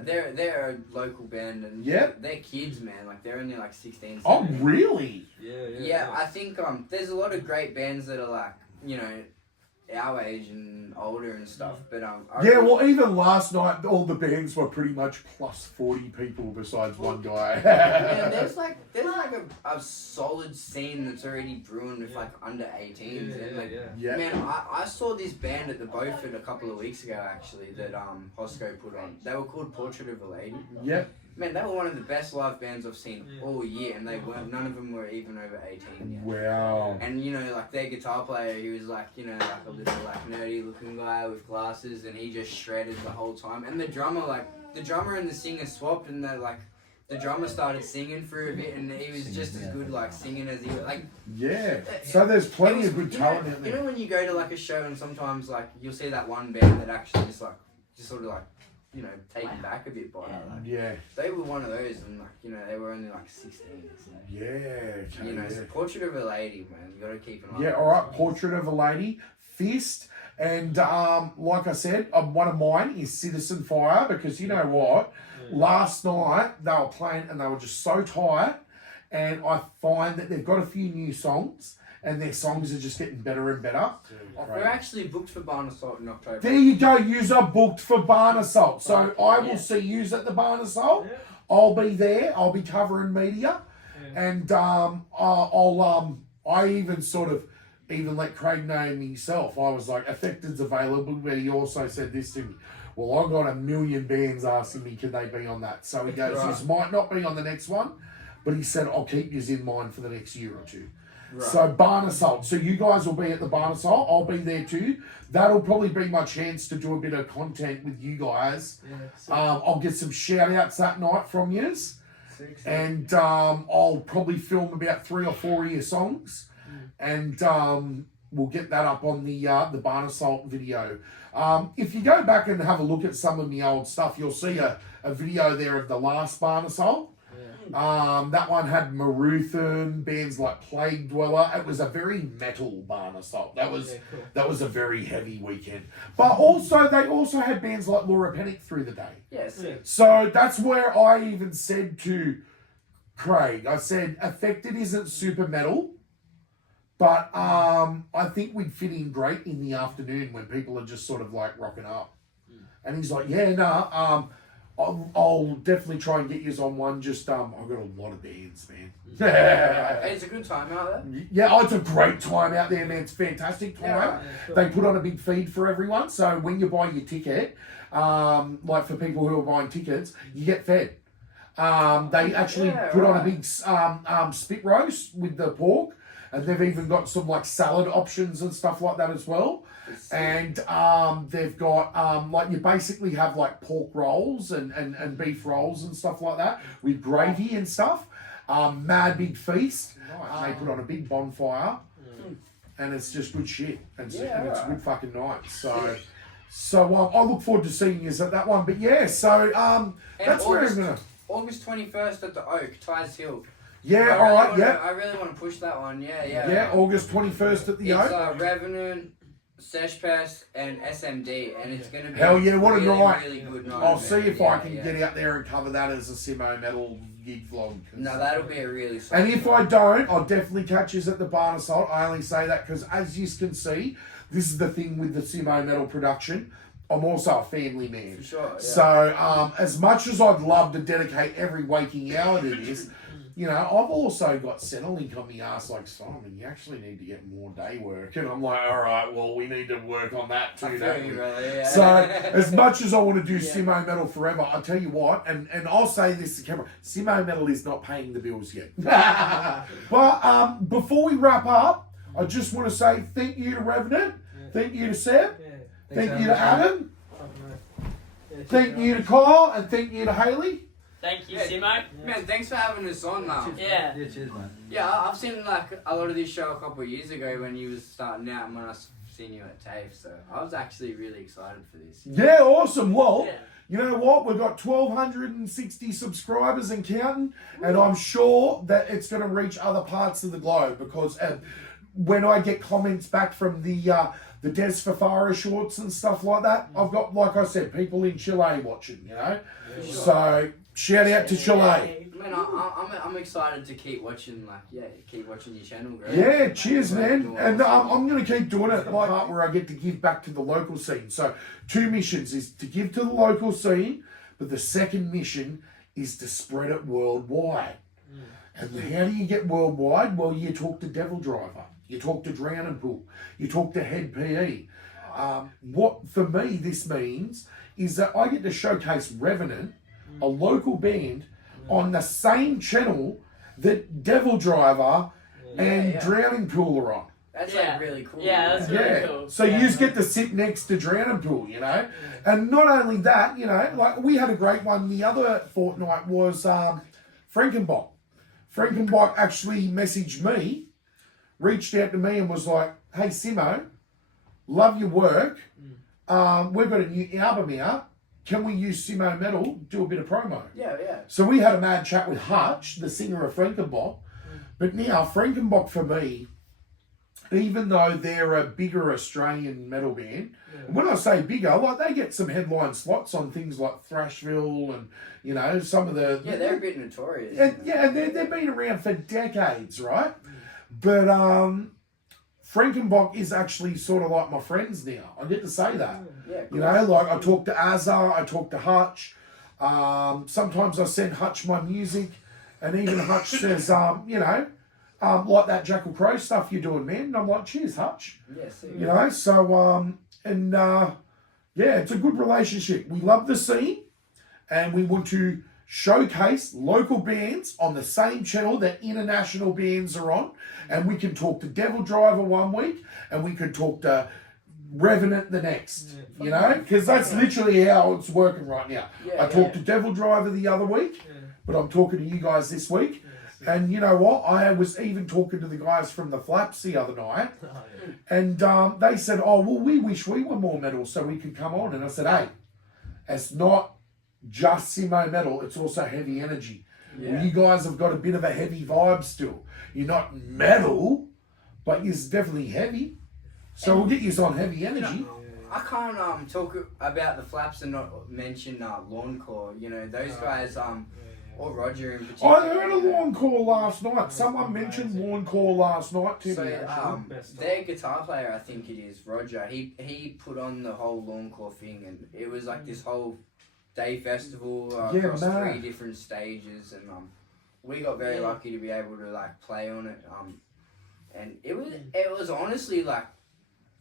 They're a local band and they're kids, man. Like they're only like 16. 17. Oh, really? Yeah. I think there's a lot of great bands that are like, you know, our age and older and stuff, but well, even last night all the bands were pretty much plus 40 people besides one guy. Yeah, there's like a solid scene that's already brewing with like under 18s and like man, I saw this band at the Beaufort a couple of weeks ago actually that Hosco put on. They were called Portrait of a Lady. Man, they were one of the best live bands I've seen all year, and none of them were even over 18 yet. Wow. And you know, like their guitar player, he was like, you know, like a little like nerdy looking guy with glasses, and he just shredded the whole time. And the drummer and the singer swapped, and the drummer started singing for a bit, and he was just as good like singing as he like. Yeah. So there's plenty of good talent out there. You know when you go to like a show and sometimes like you'll see that one band that actually just sort of like, you know, taken back a bit by it. They were one of those, and like, you know, they were only like 16. So. You know, so Portrait of a Lady, man. You gotta keep an eye. All right. Portrait of a Lady, Fist, and like I said, one of mine is Citizen Fire, because you know what? Last night they were playing and they were just so tired, and I find that they've got a few new songs. And their songs are just getting better and better. We're actually booked for Barn Assault in October. There you go, yous are booked for Barn Assault. So I will see yous at the Barn Assault. I'll be there. I'll be covering media. And I even let Craig know himself. I was like, Affected's available, but he also said this to me. Well, I've got 1 million bands asking me, can they be on that? So he goes, yous might not be on the next one, but he said, I'll keep yous in mind for the next year or two. So Barn Assault. So you guys will be at the Barn Assault. I'll be there too. That'll probably be my chance to do a bit of content with you guys. I'll get some shout outs that night from yous. And I'll probably film about 3 or 4 of your songs. And we'll get that up on the Barn Assault video. If you go back and have a look at some of my old stuff, you'll see a video there of the last Barn Assault. That one had Maruthan, bands like Plague Dweller. It was a very metal Barn Assault. That was a very heavy weekend. But they also had bands like Laura Pennick through the day. Yes. So that's where I even said to Craig, I said, Affected isn't super metal, but I think we'd fit in great in the afternoon when people are just sort of like rocking up. And he's like, I'll definitely try and get you on one. Just I've got a lot of bands, man. It's a good time out there. Yeah, it's a great time out there, man. It's a fantastic time. They put on a big feed for everyone, so when you buy your ticket, like for people who are buying tickets, you get fed. They actually put on a big spit roast with the pork, and they've even got some like salad options and stuff like that as well. And they've got like you basically have like pork rolls and beef rolls and stuff like that with gravy and stuff. Mad big feast. They put on a big bonfire, and it's just good shit. And it's a good fucking night. So I look forward to seeing you at that one. But that's where I'm gonna. August 21st at the Oak, Ty's Hill. Yeah, all right. I really want to push that one. Yeah. August 21st at the Oak. It's Revenant, Seshpass, and SMD, and it's going to be hell yeah, what a night. Really good night. I'll see if I can get out there and cover that as a Simmo Metal gig vlog. No, that'll be a really solid. And if I don't, I'll definitely catch you at the Barn Assault. I only say that because, as you can see, this is the thing with the Simmo Metal production. I'm also a family man. For sure, yeah. So, as much as I'd love to dedicate every waking hour to this, you know, I've also got Centrelink on my ass like, Simon, you actually need to get more day work. And I'm like, all right, well, we need to work on that too, don't we? Yeah. So, as much as I want to do Simmo Metal forever, I'll tell you what, and I'll say this to camera, Simmo Metal is not paying the bills yet. But before we wrap up, I just want to say thank you to Revenant, thank you to Seb, thank you to Adam, thank you to Kyle, and thank you to Hailie. Thank you, Simmo. Man, thanks for having us on, man. Yeah. Cheers, man. Yeah, I've seen like a lot of this show a couple of years ago when you was starting out and when I seen you at TAFE, so I was actually really excited for this. Yeah, awesome. Well, you know what? We've got 1,260 subscribers and counting, and I'm sure that it's going to reach other parts of the globe because when I get comments back from the the Des Fafara shorts and stuff like that. I've got, like I said, people in Chile watching, you know. Sure. So shout out to Chile. Man, I'm excited to keep watching, keep watching your channel, bro. Yeah, cheers, man. And I'm going to keep doing it like that where I get to give back to the local scene. So 2 missions is to give to the local scene, but the second mission is to spread it worldwide. And how do you get worldwide? Well, you talk to Devil Driver, you talk to Drown and Pool, you talk to Head PE. What for me this means is that I get to showcase Revenant, a local band, on the same channel that Devil Driver and Drowning Pool are on. That's like really cool. Yeah, that's really cool. So you just get to sit next to Drowning Pool, you know? And not only that, you know, like we had a great one the other fortnight was Frankenbach. Frankenbach actually messaged me, reached out to me and was like, hey, Simmo, love your work. We've got a new album out. Can we use Simmo Metal, do a bit of promo? Yeah. So we had a mad chat with Hutch, the singer of Frankenbach. But now, Frankenbach for me, even though they're a bigger Australian metal band, and when I say bigger, like they get some headline slots on things like Thrashville and, you know, some of the... Yeah, they're a bit notorious. And they've been around for decades, right? But Frankenbach is actually sort of like my friends now. I get to say that. Yeah, you know, like I talk to Azza, I talk to Hutch. Sometimes I send Hutch my music, and even Hutch says, you know, like that Jackal Crow stuff you're doing, man. And I'm like, cheers, Hutch. Yeah, see. You know, so, yeah, it's a good relationship. We love the scene, and we want to showcase local bands on the same channel that international bands are on. And we can talk to Devil Driver one week, and we can talk to Revenant the next, you know, because that's literally how it's working right now. I talked to Devil Driver the other week, but I'm talking to you guys this week. And you know what? I was even talking to the guys from the Flaps the other night, and they said, oh, well, we wish we were more metal so we could come on. And I said, hey, it's not just Simmo Metal, it's also heavy energy. Yeah. You guys have got a bit of a heavy vibe still. You're not metal, but you're definitely heavy. So we'll get you on heavy energy. You know, I can't talk about the Flaps and not mention Lawncore. You know, those guys, or Roger in particular. I heard a Lawncore last night. Someone mentioned Lawncore last night to me. So, their guitar player, I think it is, Roger, he put on the whole Lawncore thing, and it was like this whole day festival across 3 different stages, and we got very lucky to be able to like play on it, and it was honestly like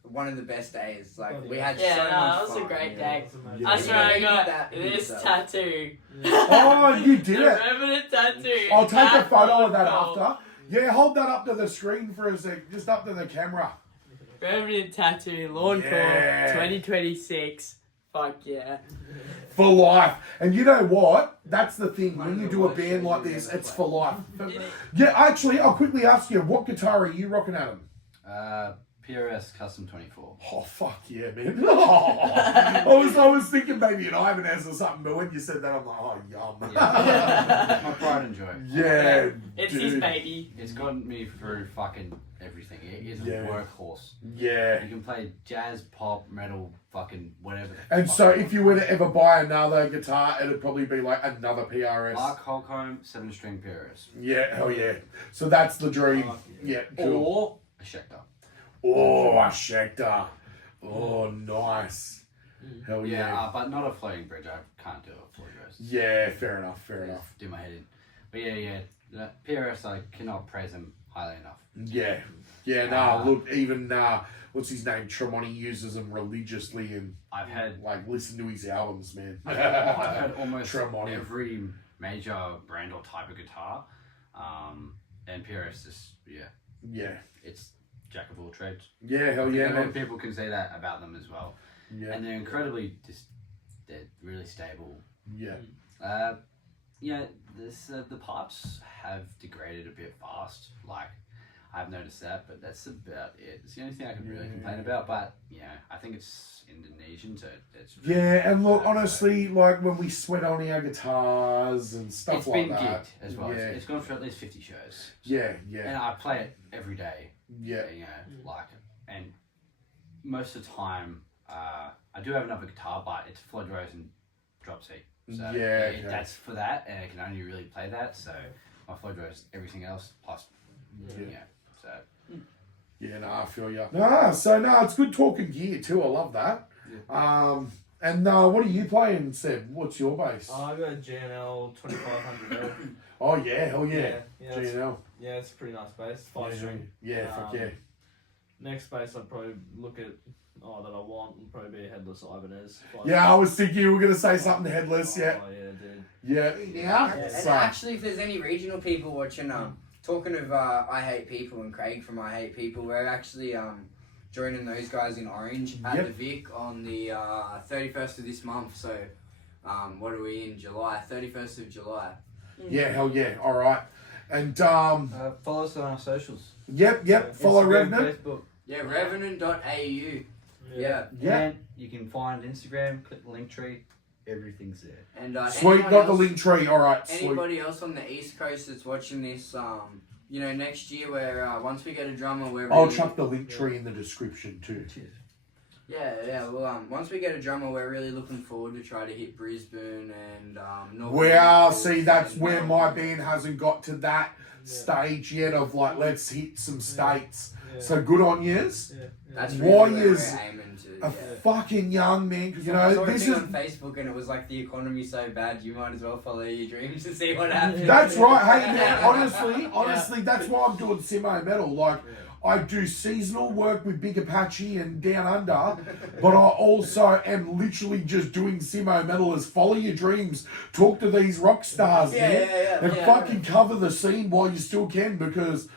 one of the best days. Like we had so much fun. It was a great day. Yeah. I swear I got this tattoo. Oh, you did it! Revenant tattoo. I'll take a photo of that after. Yeah, hold that up to the screen for a sec, just up to the camera. Revenant tattoo, Lawncore, 2026. Fuck yeah. For life. And you know what? That's the thing. When you do a band like this, it's for life. Yeah, actually, I'll quickly ask you, what guitar are you rocking, Adam? PRS Custom 24. Oh, fuck yeah, man. Oh, I was thinking maybe an Ibanez or something, but when you said that, I'm like, oh, yum. Yeah, my pride and joy. Yeah, it's his baby. It's gotten me through fucking everything. It is a workhorse. Yeah. You can play jazz, pop, metal, fucking whatever. And so if you were to ever buy another guitar, it'd probably be like another PRS. Mark Holcomb, 7-string PRS. Yeah, hell yeah. So that's the dream. Yeah, cool. Or a Schecter. Oh, a Schecter. Oh, nice. Hell yeah. Yeah, but not a floating bridge. I can't do a floor dress. Yeah, fair enough, fair enough. Do my head in. But yeah. PRS, I cannot praise him highly enough. Yeah. Yeah, look, even, what's his name? Tremonti uses them religiously and I've had, like, listen to his albums, man. I've had almost Tremonti. every major brand or type of guitar. And PRS is, Yeah. it's jack of all trades. Yeah, hell yeah, A lot man. of people can say that about them as well. Yeah. And they're incredibly, they're really stable. Yeah. The pipes have degraded a bit fast. Like, I've noticed that, but that's about it. It's the only thing I can really complain about. But I think it's Indonesian, so it's really and look, honestly, like when we sweat on our guitars and stuff like that. It's been gigged as well. Yeah. It's gone for at least 50 shows. Yeah. And I play it every day. Yeah. And most of the time, I do have another guitar, but it's Floyd Rose and drop C. So that's for that, and I can only really play that. So my Floyd Rose, everything else plus, so. Yeah, no, I feel you. It's good talking gear too. I love that. Yeah. And what are you playing, Seb? What's your bass? I got a GNL 2500L. Oh yeah, hell yeah. GNL. Yeah, it's a pretty nice bass. 5-string. Yeah, fuck yeah. Next bass I'd probably look at that I want would probably be a headless Ibanez. Yeah, I was thinking you were gonna say something headless. Yeah. Oh yeah, dude. Yeah. And actually, if there's any regional people watching, talking of I Hate People and Craig from I Hate People, we're actually joining those guys in Orange at the Vic on the 31st of this month. So, what are we in July? 31st of July. Yeah, hell yeah. All right. And follow us on our socials. Yep. Follow Instagram, Revenant. Facebook. Yeah, revenant.au. Yeah. And you can find Instagram, click the link tree, everything's there. And sweet, got the link tree. All right. Anybody else on the East Coast that's watching this, next year, where once we get a drummer, I'll chuck the link tree in the description too. Cheers. Yeah. Well, once we get a drummer, we're really looking forward to try to hit Brisbane and that's where my band hasn't got to that stage yet of like, let's hit some states. Yeah. So good on yous. Yeah. That's why really yous aiming to. Fucking young man, because I saw this is on Facebook and it was like the economy's so bad, you might as well follow your dreams to see what happens. That's right. Hey man, honestly, that's why I'm doing Simmo Metal. Like, I do seasonal work with Big Apache and Down Under, but I also am literally just doing Simmo Metal as follow your dreams, talk to these rock stars, and fucking cover the scene while you still can, because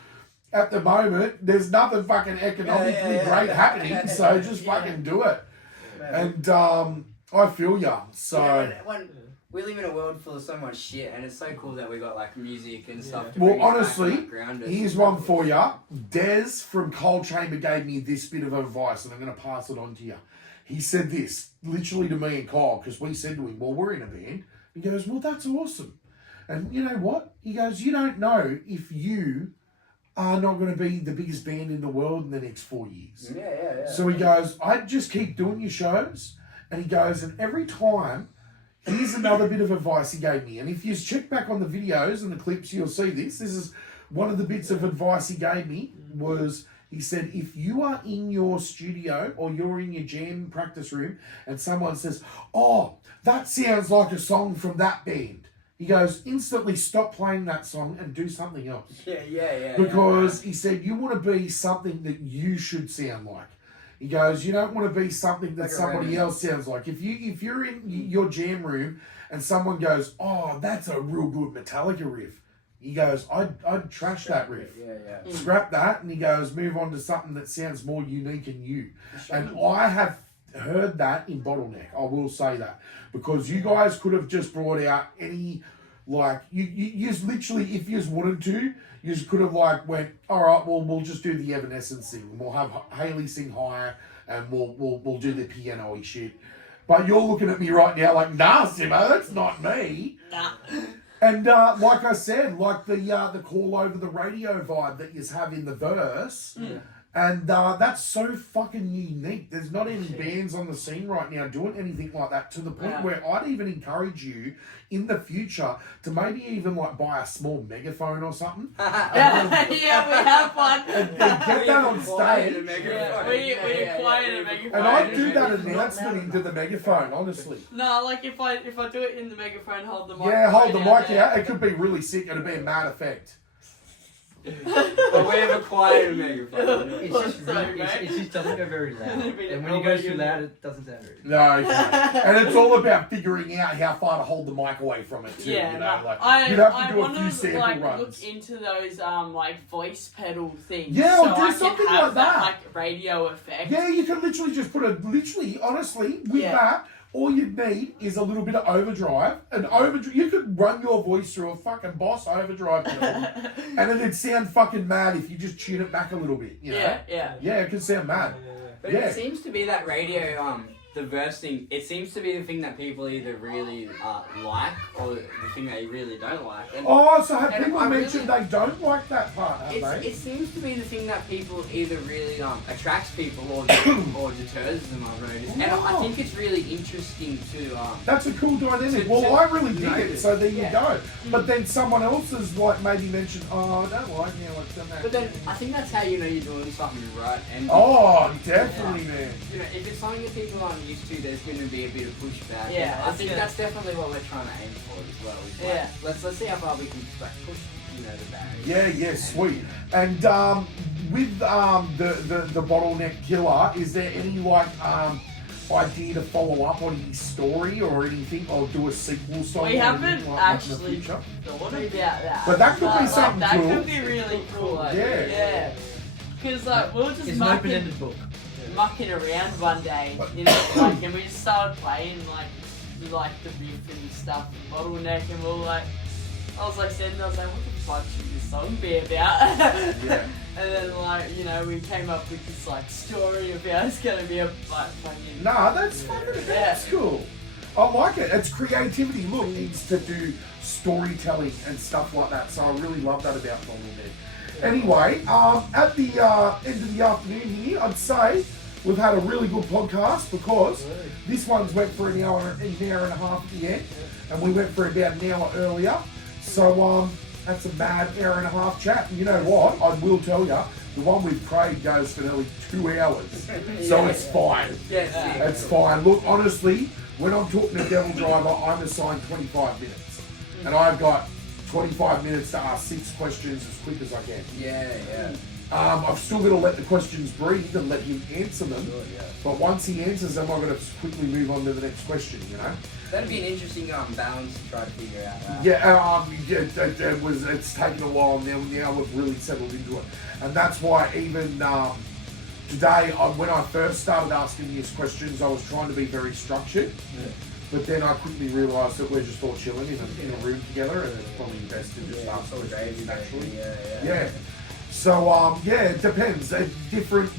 at the moment there's nothing fucking economically great happening, so just fucking do it. And I feel ya. So we live in a world full of so much shit, and it's so cool that we got like music and stuff. Well, honestly, here's one for ya. Des from Cold Chamber gave me this bit of advice, and I'm going to pass it on to you. He said this literally to me and Kyle, because we said to him, well, we're in a band. He goes, well, that's awesome. And you know what? He goes, you don't know if you are not going to be the biggest band in the world in the next 4 years. Yeah. So he goes, I just keep doing your shows. And he goes, and every time, here's another bit of advice he gave me. And if you check back on the videos and the clips, you'll see this. This is one of the bits of advice he gave me was, he said, if you are in your studio or you're in your jam practice room and someone says, oh, that sounds like a song from that band. He goes, instantly stop playing that song and do something else. Yeah. Because he said, you want to be something that you should sound like. He goes, you don't want to be something that somebody else sounds like. If you're in your jam room and someone goes, oh, that's a real good Metallica riff. He goes, I'd trash that riff. Yeah. Scrap that. And he goes, move on to something that sounds more unique and you. And I have heard that in BottleNeck. I will say that. Because you guys could have just brought out any, like, you literally, if you wanted to, you could have like went, all right, well, we'll just do the Evanescence thing. We'll have Hailie sing higher and we'll do the piano-y shit. But you're looking at me right now like, nah, Simmo, that's not me. Nah. And like I said, like the call over the radio vibe that you have in the verse. And that's so fucking unique. There's not any bands on the scene right now doing anything like that, to the point where I'd even encourage you in the future to maybe even like buy a small megaphone or something. Yeah, we have one. And get that on stage. We acquired a megaphone. And I'd do that announcement into the megaphone, honestly. No, like if I do it in the megaphone, hold the mic. Yeah, hold the mic out. It could be really sick. It'd be a mad effect. But we have acquired a megaphone. It just doesn't go very loud. And when you go too loud, it doesn't sound very good. No, okay. And it's all about figuring out how far to hold the mic away from it too. Yeah, you know, like I you'd have to do a want few to sample like runs. look into those like voice pedal things. Yeah, so or do I something can have like that. like radio effect. Yeah, you can literally just put honestly, with that, all you need is a little bit of overdrive. You could run your voice through a fucking Boss overdrive pedal, and it'd sound fucking mad if you just tune it back a little bit. You know? Yeah, it can sound mad. But it seems to be that radio the verse thing, it seems to be the thing that people either really like or the thing that you really don't like. And, so have people mentioned they don't like that part, have they? It seems to be the thing that people either really attracts people or deters them, I've noticed. And I think it's really interesting to... That's a cool dynamic. I really dig it, so there you Yeah. go. But then someone else has like maybe mentioned, I don't like how it's done that. But then I think that's how you know you're doing something right. And Definitely, man. you know, if it's something that people aren't used to, there's going to be a bit of pushback. Yeah, And I think that's definitely what we're trying to aim for as well. Is like, Yeah. Let's see how far we can push, the barriers. Yeah, sweet. And with the bottleneck killer, is there any like idea to follow up on his story or anything, or do a sequel song? We or haven't anything like actually that in the future? thought about that. But that could be something that cool. could be really cool. Like, Yeah. Because like we'll just It's an open-ended book. mucking around one day, you know, like, and we just started playing like the riff and stuff, and bottleneck, and we're like, I was like, what the fuck should this song be about? Yeah. And then like, you know, we came up with this like story about it's gonna be a like fucking. Nah, that's fucking that's cool. I like it. It's creativity. Look, it needs to do storytelling and stuff like that. So I really love that about BottleNeck. Anyway, at the end of the afternoon here, I'd say we've had a really good podcast because this one's went for an hour and a half at the end, and we went for about an hour earlier. So that's a bad hour and a half chat. And you know what? I will tell you, the one with Craig goes for nearly 2 hours, so it's fine. It's fine. Look, honestly, when I'm talking to Devil Driver, I'm assigned 25 minutes, and I've got 25 minutes to ask 6 questions as quick as I can. Yeah. I've still got to let the questions breathe and let him answer them. Sure, yeah. But once he answers them, I've got to quickly move on to the next question, you know? That'd be an interesting balance to try to figure out. It's taken a while now we've really settled into it. And that's why even today, when I first started asking these questions, I was trying to be very structured. Yeah. But then I quickly realised that we're just all chilling in a room together, and it's probably best to just ask questions naturally. Yeah. So it depends. Different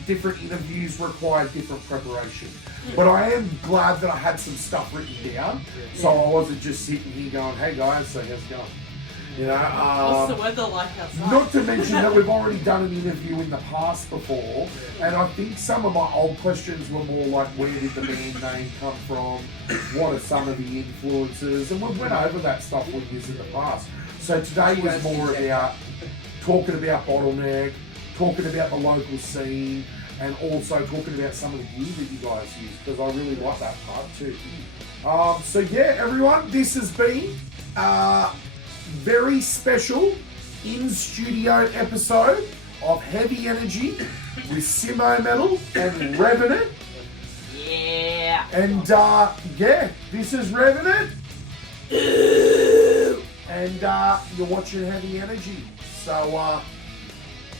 interviews require different preparation. But I am glad that I had some stuff written down, so I wasn't just sitting here going, "Hey guys, so how's it going?" You know. What's the weather like outside? Not to mention that we've already done an interview in the past before, and I think some of my old questions were more like, where did the band name come from? What are some of the influences? And we've went over that stuff with you in the past. So today was more about talking about BottleNeck, talking about the local scene, and also talking about some of the gear that you guys use, because I really like that part too. So yeah, everyone, this has been very special in-studio episode of Heavy Energy with Simmo Metal and Revenant. Yeah. And this is Revenant. And you're watching Heavy Energy. So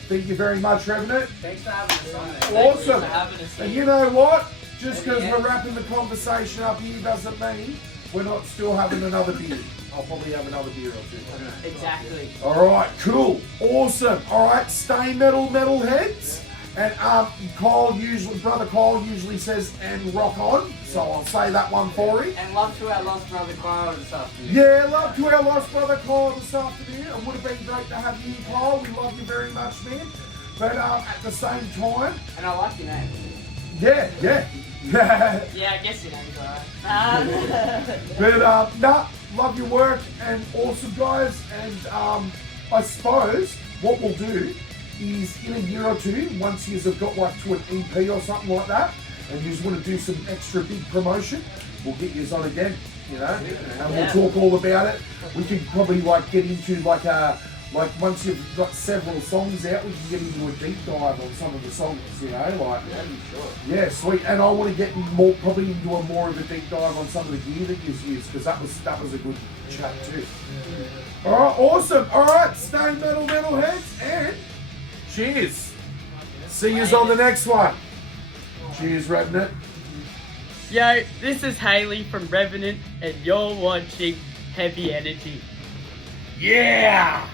thank you very much, Revenant. Thanks for having us on there. Awesome. Thank you for having us. And you know what? Just because we're wrapping the conversation up here doesn't mean we're not still having another beer. I'll probably have another beer or two. Exactly. Alright, cool. Awesome. Alright, stay metal, metalheads. And Brother Kyle usually says, and rock on. So I'll say that one for him. And love to our lost brother Kyle this afternoon. Yeah, love to our lost brother Kyle this afternoon. It would have been great to have you, Kyle. We love you very much, man. But at the same time... And I like your name. Yeah. Yeah, I guess your name's alright. But, love your work and awesome, guys. And I suppose what we'll do is in a year or two, once you've got like to an EP or something like that, and you just want to do some extra big promotion, we'll get you on again, you know, and we'll talk all about it. We could probably like get into like once you've got several songs out, we can get into a deep dive on some of the songs, you know, like yeah, sweet. And I want to get probably into more of a deep dive on some of the gear that you've used, because that was a good chat too. All right, awesome. All right, stay metal, metalheads, and cheers. See yous on the next one. Cheers, Revenant. Yo, this is Hailie from Revenant, and you're watching Heavy Energy. Yeah!